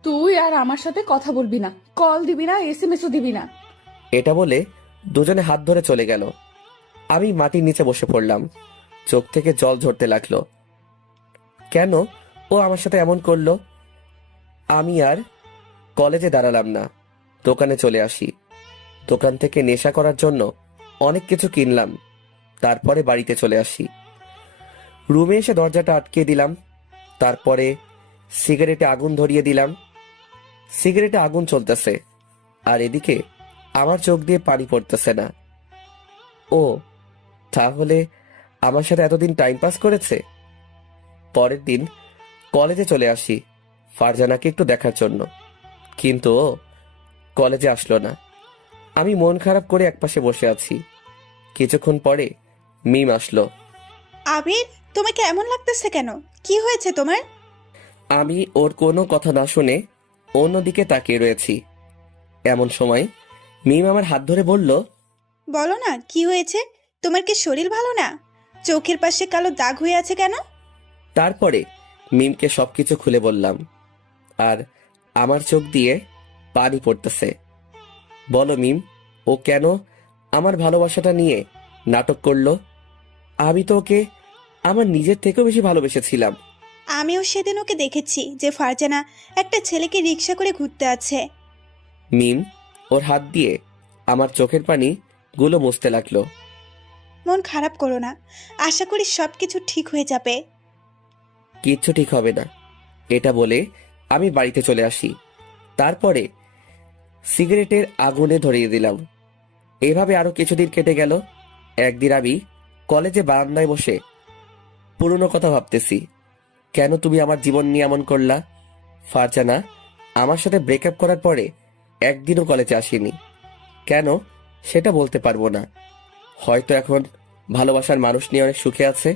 তুই আর আমার সাথে কথা বলবি না, কল দিবি না, এসএমএসও দিবি না। এটা বলে দুজনে হাত ধরে চলে গেল। আমি মাটির নিচে বসে পড়লাম। চোখ থেকে জল ঝরতে লাগলো। কেন ও আমার সাথে এমন করলো? আমি আর কলেজে দাঁড়ালাম না, দোকানে চলে আসি। দোকান থেকে নেশা করার জন্য অনেক কিছু কিনলাম। তারপরে বাড়িতে চলে আসি। রুমে এসে দরজাটা আটকে দিলাম। তারপরে সিগারেটে আগুন ধরিয়ে দিলাম। সিগারেটে আগুন চলতেছে, আর এদিকে আমার চোখ দিয়ে পানি পড়তেছে না। ও তাহলে আমার সাথে এতদিন টাইম পাস করেছে। পরের দিন কলেজে চলে আসি ফারজানাকে একটু দেখার জন্য, কিন্তু ও কলেজে আসলো না। আমি মন খারাপ করে একপাশে বসে আছি। কিছুক্ষণ পরে মিম আসলো। আবির, তোমাকে এমন লাগতেছে কেন? কি হয়েছে তোমার? আমি ওর কোনো কথা না শুনে অন্যদিকে তাকিয়ে রয়েছি। এমন সময় মিম আমার হাত ধরে বলল, বলো না কি হয়েছে? তোমার কি শরীর ভালো না? চোখের পাশে কালো দাগ হয়ে আছে কেন? তারপরে মিমকে সবকিছু খুলে বললাম। আর আমার চোখ দিয়ে পানি পড়তেছে। বলো মিম, ও কেন আমার ভালোবাসাটা নিয়ে নাটক করলো? আমি তো ওকে আমার নিজের থেকেও বেশি ভালোবেসেছিলাম। আমিও সেদিন ওকে দেখেছি যে ফারজানা একটা ছেলেকে রিক্সা করে ঘুরতে আছে। মিম ওর হাত দিয়ে আমার চোখের পানি গুলো মুছতে লাগলো। মন খারাপ করো না, আশা করি সবকিছু ঠিক হয়ে যাবে। কিচ্ছু ঠিক হবে না, এটা বলে আমি বাড়িতে চলে আসি। তারপরে সিগারেটের আগুনে ধরিয়ে দিলাম। এভাবে আরো কিছুদিন কেটে গেল। একদিন আমি কলেজে বারান্দায় বসে পুরনো কথা ভাবতেছি। কেন তুমি আমার জীবন নিয়ে এমন করলা? ফারজানা আমার সাথে ব্রেকআপ করার পরে একদিনও কলেজে আসেনি। কেন সেটা বলতে পারবো না। হয়তো এখন ভালোবাসার মানুষ নিয়ে অনেক সুখে আছে।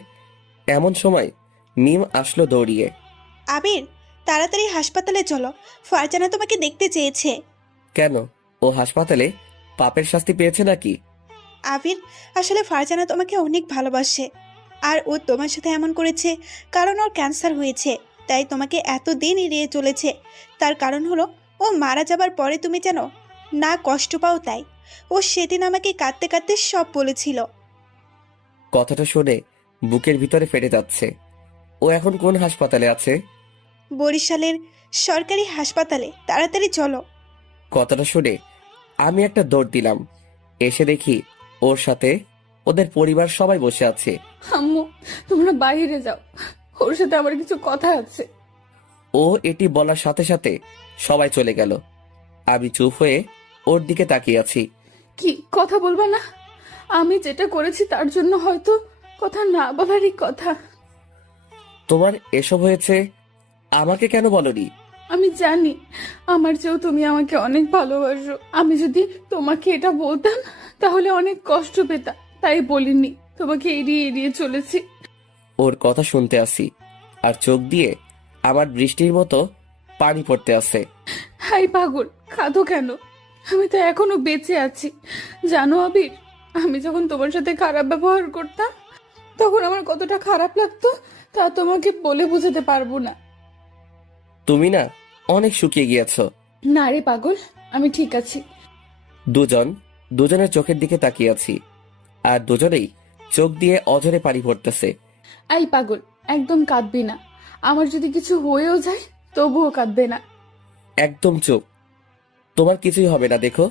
এমন সময় মিম আসলো দৌড়িয়ে। আবির, তাড়াতাড়ি হাসপাতালে চলো, ফারজানা তোমাকে দেখতে চেয়েছে। কেন, ও হাসপাতালে পাপের শাস্তি পেয়েছে নাকি? আবির, আসলে ফারজানা তোমাকে অনেক ভালোবাসে, আর ও তোমার সাথে এমন করেছে কারণ ওর ক্যান্সার হয়েছে, তাই তোমাকে এতদিন এড়িয়ে চলেছে। তার কারণ হলো ও মারা যাবার পরে তুমি যেন না কষ্ট পাও, তাই ও সেদিন আমাকে কাঁদতে কাঁদতে সব বলেছিল। কথাটা শুনে বুকের ভিতরে ফেটে যাচ্ছে। ও এখন কোন হাসপাতালে আছে? বরিশালের সরকারি হাসপাতালে, তাড়াতাড়ি চলো। কথাটা শুনে আমি একটা দৌড় দিলাম। এসে দেখি ওর সাথে ওদের পরিবার সবাই বসে আছে। আম্মু, তোমরা বাইরে যাও, ওর সাথে আমার কিছু কথা আছে। ও এটি বলার সাথে সাথে সবাই চলে গেল। আমি চুপ হয়ে ওর দিকে তাকিয়ে আছি। কি কথা বলবা না? আমি যেটা করেছি তার জন্য হয়তো কথা না বলারই কথা। তোমার এসব হয়েছে, আমাকে কেন বলনি? আমি জানি আমার চেয়েও তুমি আমাকে অনেক ভালোবাসো। আমি যদি তোমাকে এটা বলতাম তাহলে অনেক কষ্ট পেতাম, তাই বলিনি, তোমাকে এড়িয়ে এড়িয়ে চলেছি। ওর কথা শুনতে আসি আর চোখ দিয়ে আমার বৃষ্টির মতো পানি পড়তে আসে। হাই পাগল, কাঁদো কেন? আমি তো এখনো বেঁচে আছি। জানো আবির, আমি যখন তোমার সাথে খারাপ ব্যবহার করতাম তখন আমার কতটা খারাপ লাগতো তা তোমাকে বলে বোঝাতে পারবো না। তুমি না অনেক শুকিয়ে গিয়েছো। না রে পাগল, আমি ঠিক আছি। দুজনের চোখের দিকে তাকিয়ে আছি আর দুজনেই চোখ দিয়ে অঝরে পানি পড়তেছে। এই পাগল, একদম কাঁদবি না। আমার যদি কিছু হয়েও যায় তবুও কাঁদবে না। একদম চুপ, তোমার কিছুই হবে না, দেখো।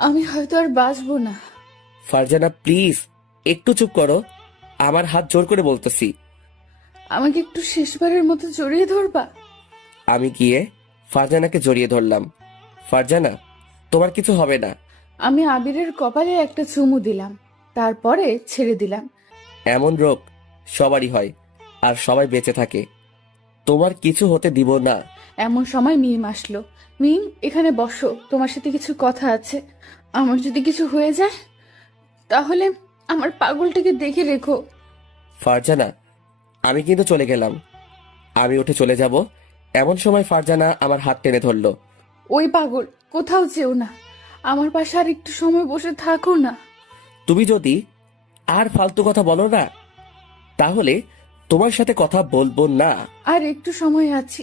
আমি হয়তো আর বাঁচবো না। ফারজানা প্লিজ একটু চুপ করো, আমার হাত জোর করে বলতেছি। আমাকে একটু শেষবারের মতো জড়িয়ে ধরবা? আমি গিয়ে ফারজানাকে জড়িয়ে ধরলাম। ফারজানা, তোমার কিছু হবে না। আমি আবিরের কপালে একটা চুমু দিলাম, তারপরে ছেড়ে দিলাম। এমন রোগ সবারই হয় আর সবাই বেঁচে থাকে, তোমার কিছু হতে দিব না। এমন সময় মিম আসলো। মিম, এখানে বসো, তোমার সাথে কিছু কথা আছে। আমার যদি কিছু হয়ে যায় তাহলে আমার পাগলটাকে দেখে রেখো। ফারজানা, আমি কিন্তু চলে গেলাম। আমি উঠে চলে যাব এমন সময় ফারজানা আমার হাত টেনে ধরলো। ওই পাগল, কোথাও যেও না, আমার পাশে আর একটু সময় বসে থাকো না। তুমি যদি আর ফালতু কথা বলো না তাহলে তোমার সাথে কথা বলবো না। আর একটু সময় আছি,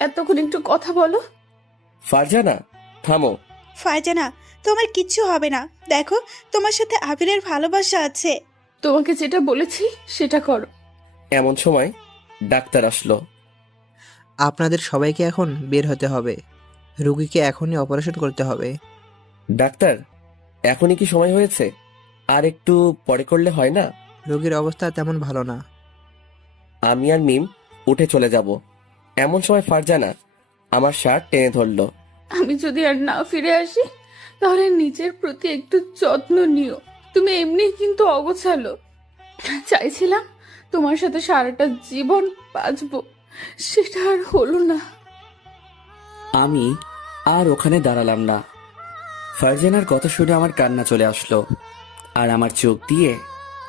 এতক্ষণ একটু কথা বলো। ফারজানা থামো। ফারজানা, তোমার কিচ্ছু হবে না, দেখো তোমার সাথে আবিরের ভালোবাসা আছে। তোমাকে যেটা বলেছি সেটা করো। এমন সময় ডাক্তার আসলো। আপনাদের সবাইকে এখন বের হতে হবে, রুগীকে এখনই অপারেশন করতে হবে। ডাক্তার, এখনই কি সময় হয়েছে? আর একটু পরে করলে হয় না? রোগীর অবস্থা তেমন ভালো না। আমি আর মিম উঠে চলে যাব এমন সময় ফারজানা আমার শার্ট টেনে ধরলো। আমি যদি আর না ফিরে আসি তাহলে নিজের প্রতি একটু যত্ন নিও। তুমি এমনি কিন্তু অগোছালো। চাইছিলাম তোমার সাথে সারাটা জীবন বাঁচবো, সেটা আর হলো না। আমি আর ওখানে দাঁড়ালাম না। ফারজানার কথা শুনে আমার কান্না চলে আসলো আর আমার চোখ দিয়ে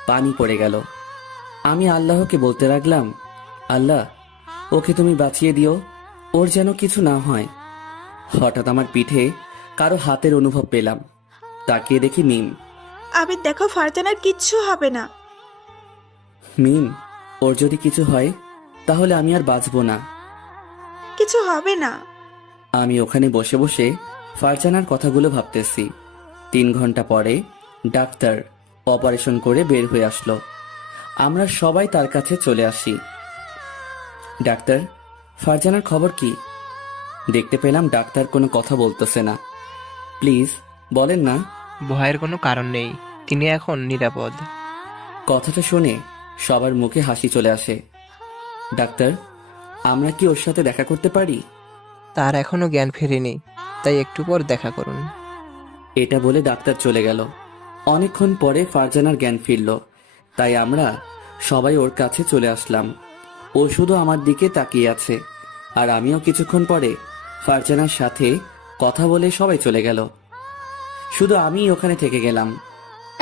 পানি পড়ে গেল। আমি আল্লাহকে বলতে লাগলাম, আল্লাহ, ওকে তুমি বাঁচিয়ে দিও, ওর যেন কিছু না হয়। হঠাৎ আমার পিঠে কারো হাতের অনুভব পেলাম। তাকিয়ে দেখি মিম। আবির, দেখো ফারজানার কিচ্ছু হবে না। মিম, ওর যদি কিছু হয় তাহলে আমি আর বাঁচবো না। কিছু হবে না। আমি ওখানে বসে বসে ফারজানার কথাগুলো ভাবতেছি। 3 ঘন্টা পরে ডাক্তার অপারেশন করে বের হয়ে আসলো। আমরা সবাই তার কাছে চলে আসি। ডাক্তার, ফারজানার খবর কি? দেখতে পেলাম ডাক্তার কোনো কথা বলতেছে না। প্লিজ বলেন না। ভয়ের কোনো কারণ নেই, তিনি এখন নিরাপদ। কথাটা শুনে সবার মুখে হাসি চলে আসে। ডাক্তার, আমরা কি ওর সাথে দেখা করতে পারি? তার এখনো জ্ঞান ফেরেনি, তাই একটু পর দেখা করুন। এটা বলে ডাক্তার চলে গেল। অনেকক্ষণ পরে ফারজানার জ্ঞান ফিরল, তাই আমরা সবাই ওর কাছে চলে আসলাম। ও শুধু আমার দিকে তাকিয়ে আছে আর আমিও কিছুক্ষণ পরে ফারজানার সাথে কথা বলে সবাই চলে গেল। শুধু আমি ওখানে থেকে গেলাম।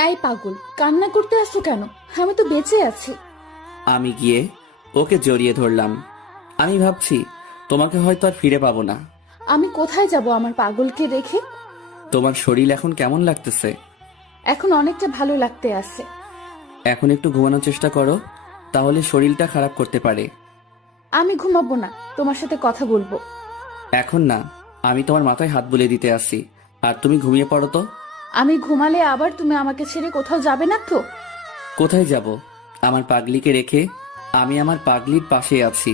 এই পাগল, কান্না করতে আসছো কেন? আমি তো বেঁচে আছি। আমি গিয়ে ওকে জড়িয়ে ধরলাম। আমি ভাবছি তোমাকে হয়তো আর ফিরে পাবো না। আমি কোথায় যাব আমার পাগলকে রেখে? তোমার শরীর এখন কেমন লাগতেছে? এখন অনেকটা ভালো লাগতে আছে। এখন একটু ঘুমানোর চেষ্টা করো, তাহলে শরীরটা খারাপ করতে পারে। আমি ঘুমাবো না, তোমার সাথে কথা বলবো। এখন না, আমি তোমার মাথায় হাত বুলিয়ে দিতে আসি, আর তুমি ঘুমিয়ে পড়ো তো। আমি ঘুমালে আবার তুমি আমাকে ছেড়ে কোথাও যাবে না তো? কোথায় যাব? আমার পাগলিকে রেখে? আমি আমার পাগলির পাশে আছি,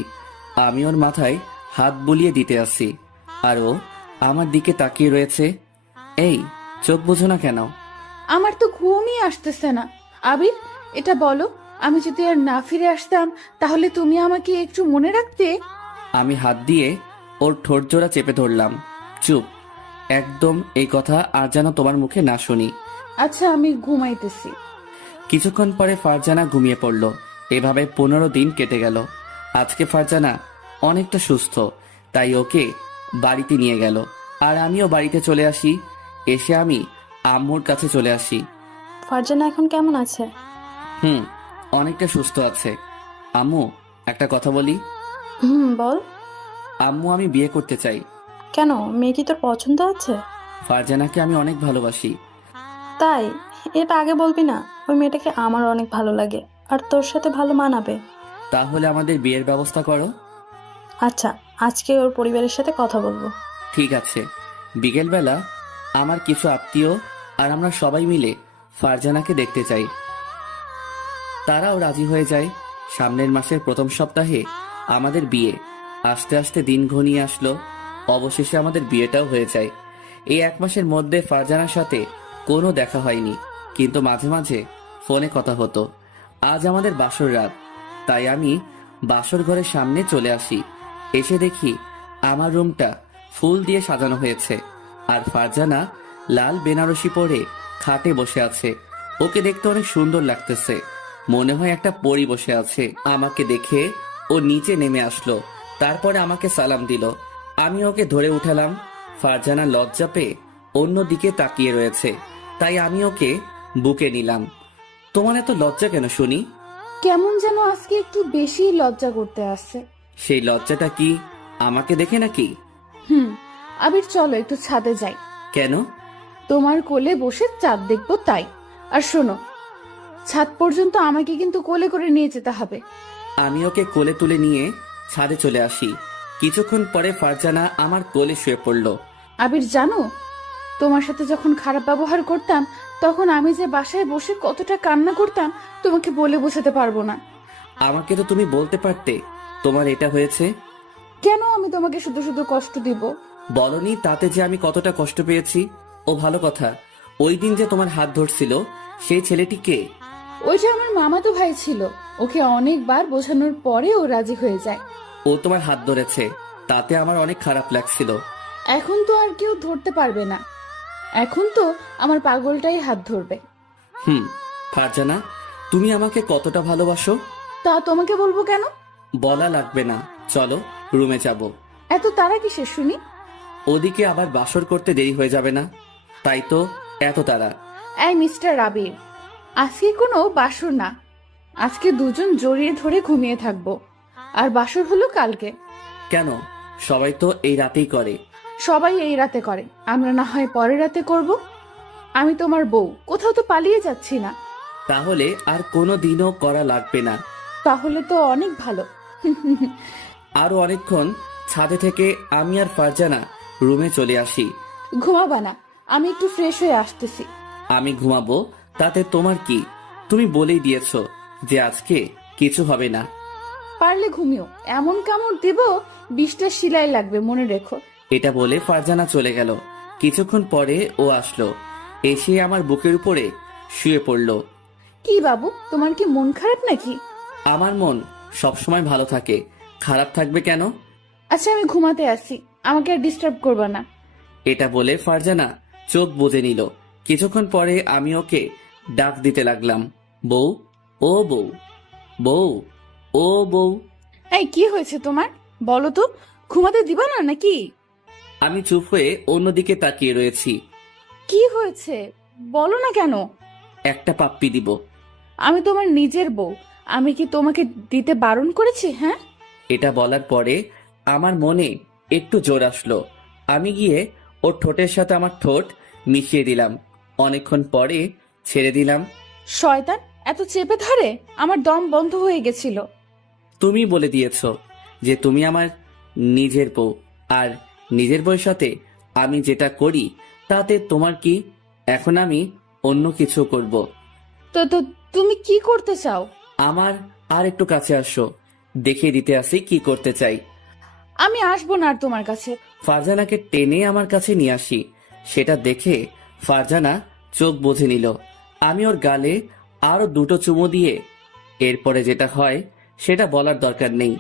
আমি ওর মাথায় হাত বুলিয়ে দিতে আসি, আর ও আমার দিকে তাকিয়ে রয়েছে। এই, চোখ বুঝো না কেন? আমার তো ঘুমই আসতেছে না। আবির, এটা বলো, আমি যদি আর না ফিরে আসতাম তাহলে তুমি আমাকে একটু মনে রাখতে? আমি হাত দিয়ে ওর ঠোঁট জোড়া চেপে ধরলাম। চুপ, একদম এই কথা আর যেন তোমার মুখে না শুনি। আচ্ছা, আমি ঘুমাইতেছি। কিছুক্ষণ পরে ফারজানা ঘুমিয়ে পড়ল। এভাবে 15 দিন কেটে গেল। আজকে ফারজানা অনেকটা সুস্থ, তাই ওকে বাড়িতে নিয়ে গেল, আর আমিও বাড়িতে চলে আসি। এসে আমি আম্মুর কাছে চলে আসি। ফারজানা এখন কেমন আছে? অনেকটা সুস্থ আছে। আম্মু, একটা কথা বলি। বল। আম্মু, আমি বিয়ে করতে চাই। কেন, মেয়ে কি তোর পছন্দ আছে? ফারজানাকে আমি অনেক ভালোবাসি। তাই? এটা আগে বলবি না? ওই মেয়েটাকে আমার অনেক ভালো লাগে, আর তোর সাথে ভালো মানাবে। তাহলে আমাদের বিয়ের ব্যবস্থা করো। আচ্ছা, আজকে ওর পরিবারের সাথে কথা বলবো। ঠিক আছে। বিকেলবেলা আমার কিছু আত্মীয় আর আমরা সবাই মিলে ফারজানাকে দেখতে চাই। তারাও রাজি হয়ে যায়। সামনের মাসের প্রথম সপ্তাহে আমাদের বিয়ে। আস্তে আস্তে দিন ঘনিয়ে আসলো। অবশেষে আমাদের বিয়েটাও হয়ে যায়। এই 1 মাসের মধ্যে ফারজানার সাথে কোনো দেখা হয়নি, কিন্তু মাঝে মাঝে ফোনে কথা হতো। আজ আমাদের বাসর রাত, তাই আমি বাসর ঘরের সামনে চলে আসি। এসে দেখি আমার রুমটা ফুল দিয়ে সাজানো হয়েছে, আর ফারজানা লাল বেনারসি পরে খাটে বসে আছে। ওকে দেখতে অনেক সুন্দর লাগতেছে, মনে হয় একটা পরী বসে আছে। আমাকে দেখে ও নিচে নেমে আসলো, তারপরে আমাকে সালাম দিল। আমি ওকে ধরে উঠালাম। ফারজানা লজ্জা পেয়ে অন্যদিকে তাকিয়ে রয়েছে, তাই আমি ওকে বুকে নিলাম। তোমার এত লজ্জা কেন শুনি? কেমন যেন আজকে একটু বেশি লজ্জা করতে আসছে। সেই লজ্জাটা কি আমাকে দেখে নাকি? আবির, চলো একটু ছাদে যাই। কেন? তোমার কোলে বসে চাঁদ দেখবো তাই। আর শোনো, ছাদ পর্যন্ত আমাকে কিন্তু কোলে করে নিয়ে যেতে হবে। আমি ওকে কোলে তুলে নিয়ে ছাদে চলে আসি। কিছুক্ষণ পরে ফারজানা আমার কোলে শুয়ে পড়ল। আবির, জানো, তোমার সাথে যখন খারাপ ব্যবহার করতাম তখন আমি যে বাসায় বসে কতটা কান্না করতাম তোমাকে বলে বোঝাতে পারবো না। আমাকে তো তুমি বলতে পারতে তোমার এটা হয়েছে। কেন আমি তোমাকে শুধু শুধু কষ্ট দিব? বলনি তাতে যে আমি কতটা কষ্ট পেয়েছি। ও ভালো কথা, ওই দিন যে তোমার হাত ধরছিল সেই ছেলেটি কে? ওইটা আমার মামাতো ভাই ছিল। ওকে অনেকবার বোঝানোর পরে ও রাজি হয়ে যায়। ও তোমার হাত ধরেছে, তাতে আমার অনেক খারাপ লাগছিল। এখন তো আর কেউ ধরতে পারবে না, এখন তো আমার পাগলটাই হাত ধরবে। ফারজানা, তুমি আমাকে কতটা ভালোবাসো? তা তোমাকে বলবো কেন? বলা লাগবে না, চলো রুমে যাব। এত তারা কিসের শুনি? ওদিকে আবার বাসর করতে দেরি হয়ে যাবে না, তাই তো এত তাড়া। এই মিস্টার আবির, আজকে কোনো বাসর না। আজকে দুজন জড়িয়ে ধরে ঘুমিয়ে থাকবো, আর বাসর হলো কালকে। কেন? সবাই তো এই রাতেই করে। সবাই এই রাতে করে, আমরা না হয় পরের রাতে করব। আমি তোমার বউ, কোথাও তো পালিয়ে যাচ্ছি না। তাহলে আর কোনো দিনও করা লাগবে না। তাহলে তো অনেক ভালো। আরো অনেকক্ষণ ছাদে থেকে আমি আর ফারজানা রুমে চলে আসি। ঘুমাবা না? আমি একটু ফ্রেশ হয়ে আসতেছি। আমি ঘুমাবো, তাতে তোমার কি? তুমি বলেই দিয়েছো যে আজকে কিছু হবে না। পারলে ঘুমিও, এমন কামড় দেব 20টা সেলাই লাগবে, মনে রেখো। এটা বলে ফারজানা চলে গেল। কিছুক্ষণ পরে ও আসলো, এসে আমার বুকের উপরে শুয়ে পড়ল। কি বাবু, তোমার কি মন খারাপ নাকি? আমার মন সবসময় ভালো থাকে, খারাপ থাকবে কেন? আচ্ছা, আমি ঘুমাতে আসি, আমাকে আর ডিস্টার্ব করবে না। এটা বলে ফারজানা চোখ বুজে নিল। কিছুক্ষণ পরে আমি ওকে ডাক দিতে লাগলাম, বউ, ও বউ, বউ, ও বউ। এই, কি হয়েছে তোমার? বলো তো, ঘুমাতে দিবা না নাকি? আমি চুপ হয়ে অন্যদিকে তাকিয়ে রয়েছি। কি হয়েছে বলো না কেন? একটা পাপ্পি দিব। আমি তোমার নিজের বউ, আমি কি তোমাকে দিতে বারণ করেছি? হ্যাঁ, এটা বলার পরে আমার মনে একটু জোর আসলো। আমি গিয়ে ওর ঠোঁটের সাথে আমার ঠোঁট মিশিয়ে দিলাম। অনেকক্ষণ পরে ছেড়ে দিলাম। শয়তান এত চেপে ধরে আমার দম বন্ধ হয়ে গেছিল। তুমি বলে দিয়েছ যে তুমি আমার নিজের বউ, আর নিজের বউয়ের সাথে আমি যেটা করি তাতে তোমার কি? এখন আমি অন্য কিছু করব। তো তো তুমি কি করতে চাও? আমার আর একটু কাছে আসো, দেখিয়ে দিতে আসি কি করতে চাই। আমি আসবো না আর তোমার কাছে। ফারজানাকে টেনে আমার কাছে নিয়ে আসি। সেটা দেখে ফারজানা চোখ বুজে নিল। আমি ওর গালে আরো দুটো চুমু দিয়ে এরপরে যেটা হয় সেটা বলার দরকার নেই।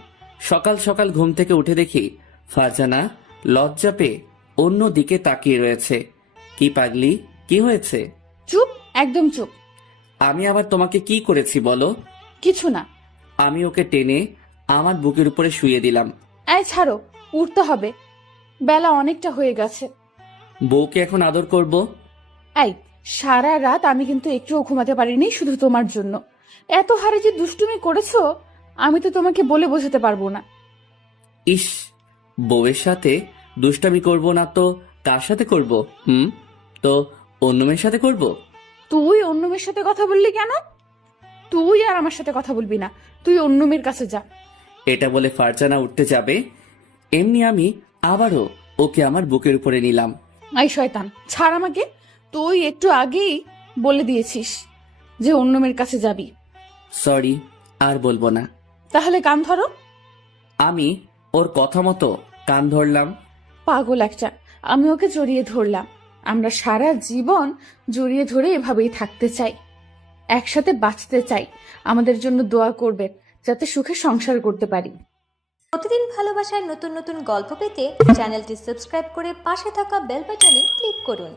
সকাল সকাল ঘুম থেকে উঠে দেখি ফারজানা লজ্জা পেয়ে অন্য দিকে তাকিয়ে রয়েছে। কি পাগলি, কি হয়েছে? চুপ, একদম চুপ। আমি আবার তোমাকে কি করেছি বলো? কিছু না। আমি ওকে টেনে আমার বুকের উপরে শুইয়ে দিলাম। এই ছাড়ো, উঠতে হবে, বেলা অনেকটা হয়ে গেছে। বউকে এখন আদর করব। এই সারা রাত আমি কিন্তু একটুও ঘুমাতে পারিনি শুধু তোমার জন্য। এত হারে যে দুষ্টুমি করেছো আমি তো তোমাকে বলে বোঝাতে পারবো না। ইস, বউয়ের সাথে দুষ্টামি করব না তো কার সাথে করব? তো অন্য মেয়ের সাথে করব। তুই অন্য মেয়ের সাথে কথা বললি কেন? তুই আর আমার সাথে কথা বলবি না, তুই অন্য মেয়ের কাছে যা। এটা বলে ফারজানা উঠতে যাবে, এমনি আমি আবারও ওকে আমার বুকের উপরে নিলাম। এই শয়তান, ছাড় আমাকে। তুই একটু আগেই বলে দিয়েছিস যে অন্য মেয়ের কাছে যাবি। সরি, আর বলবো না। তাহলে কান ধরো। আমি ওর কথা মতো কান ধরলাম। পাগল একটা। আমি ওকে জড়িয়ে ধরলাম। আমরা সারা জীবন জড়িয়ে ধরে এভাবেই থাকতে চাই, একসাথে বাঁচতে চাই। আমাদের জন্য দোয়া করবেন যাতে সুখে সংসার করতে পারি। প্রতিদিন ভালোবাসার নতুন নতুন গল্প পেতে চ্যানেলটি সাবস্ক্রাইব করে পাশে থাকা বেল বাটনে ক্লিক করুন।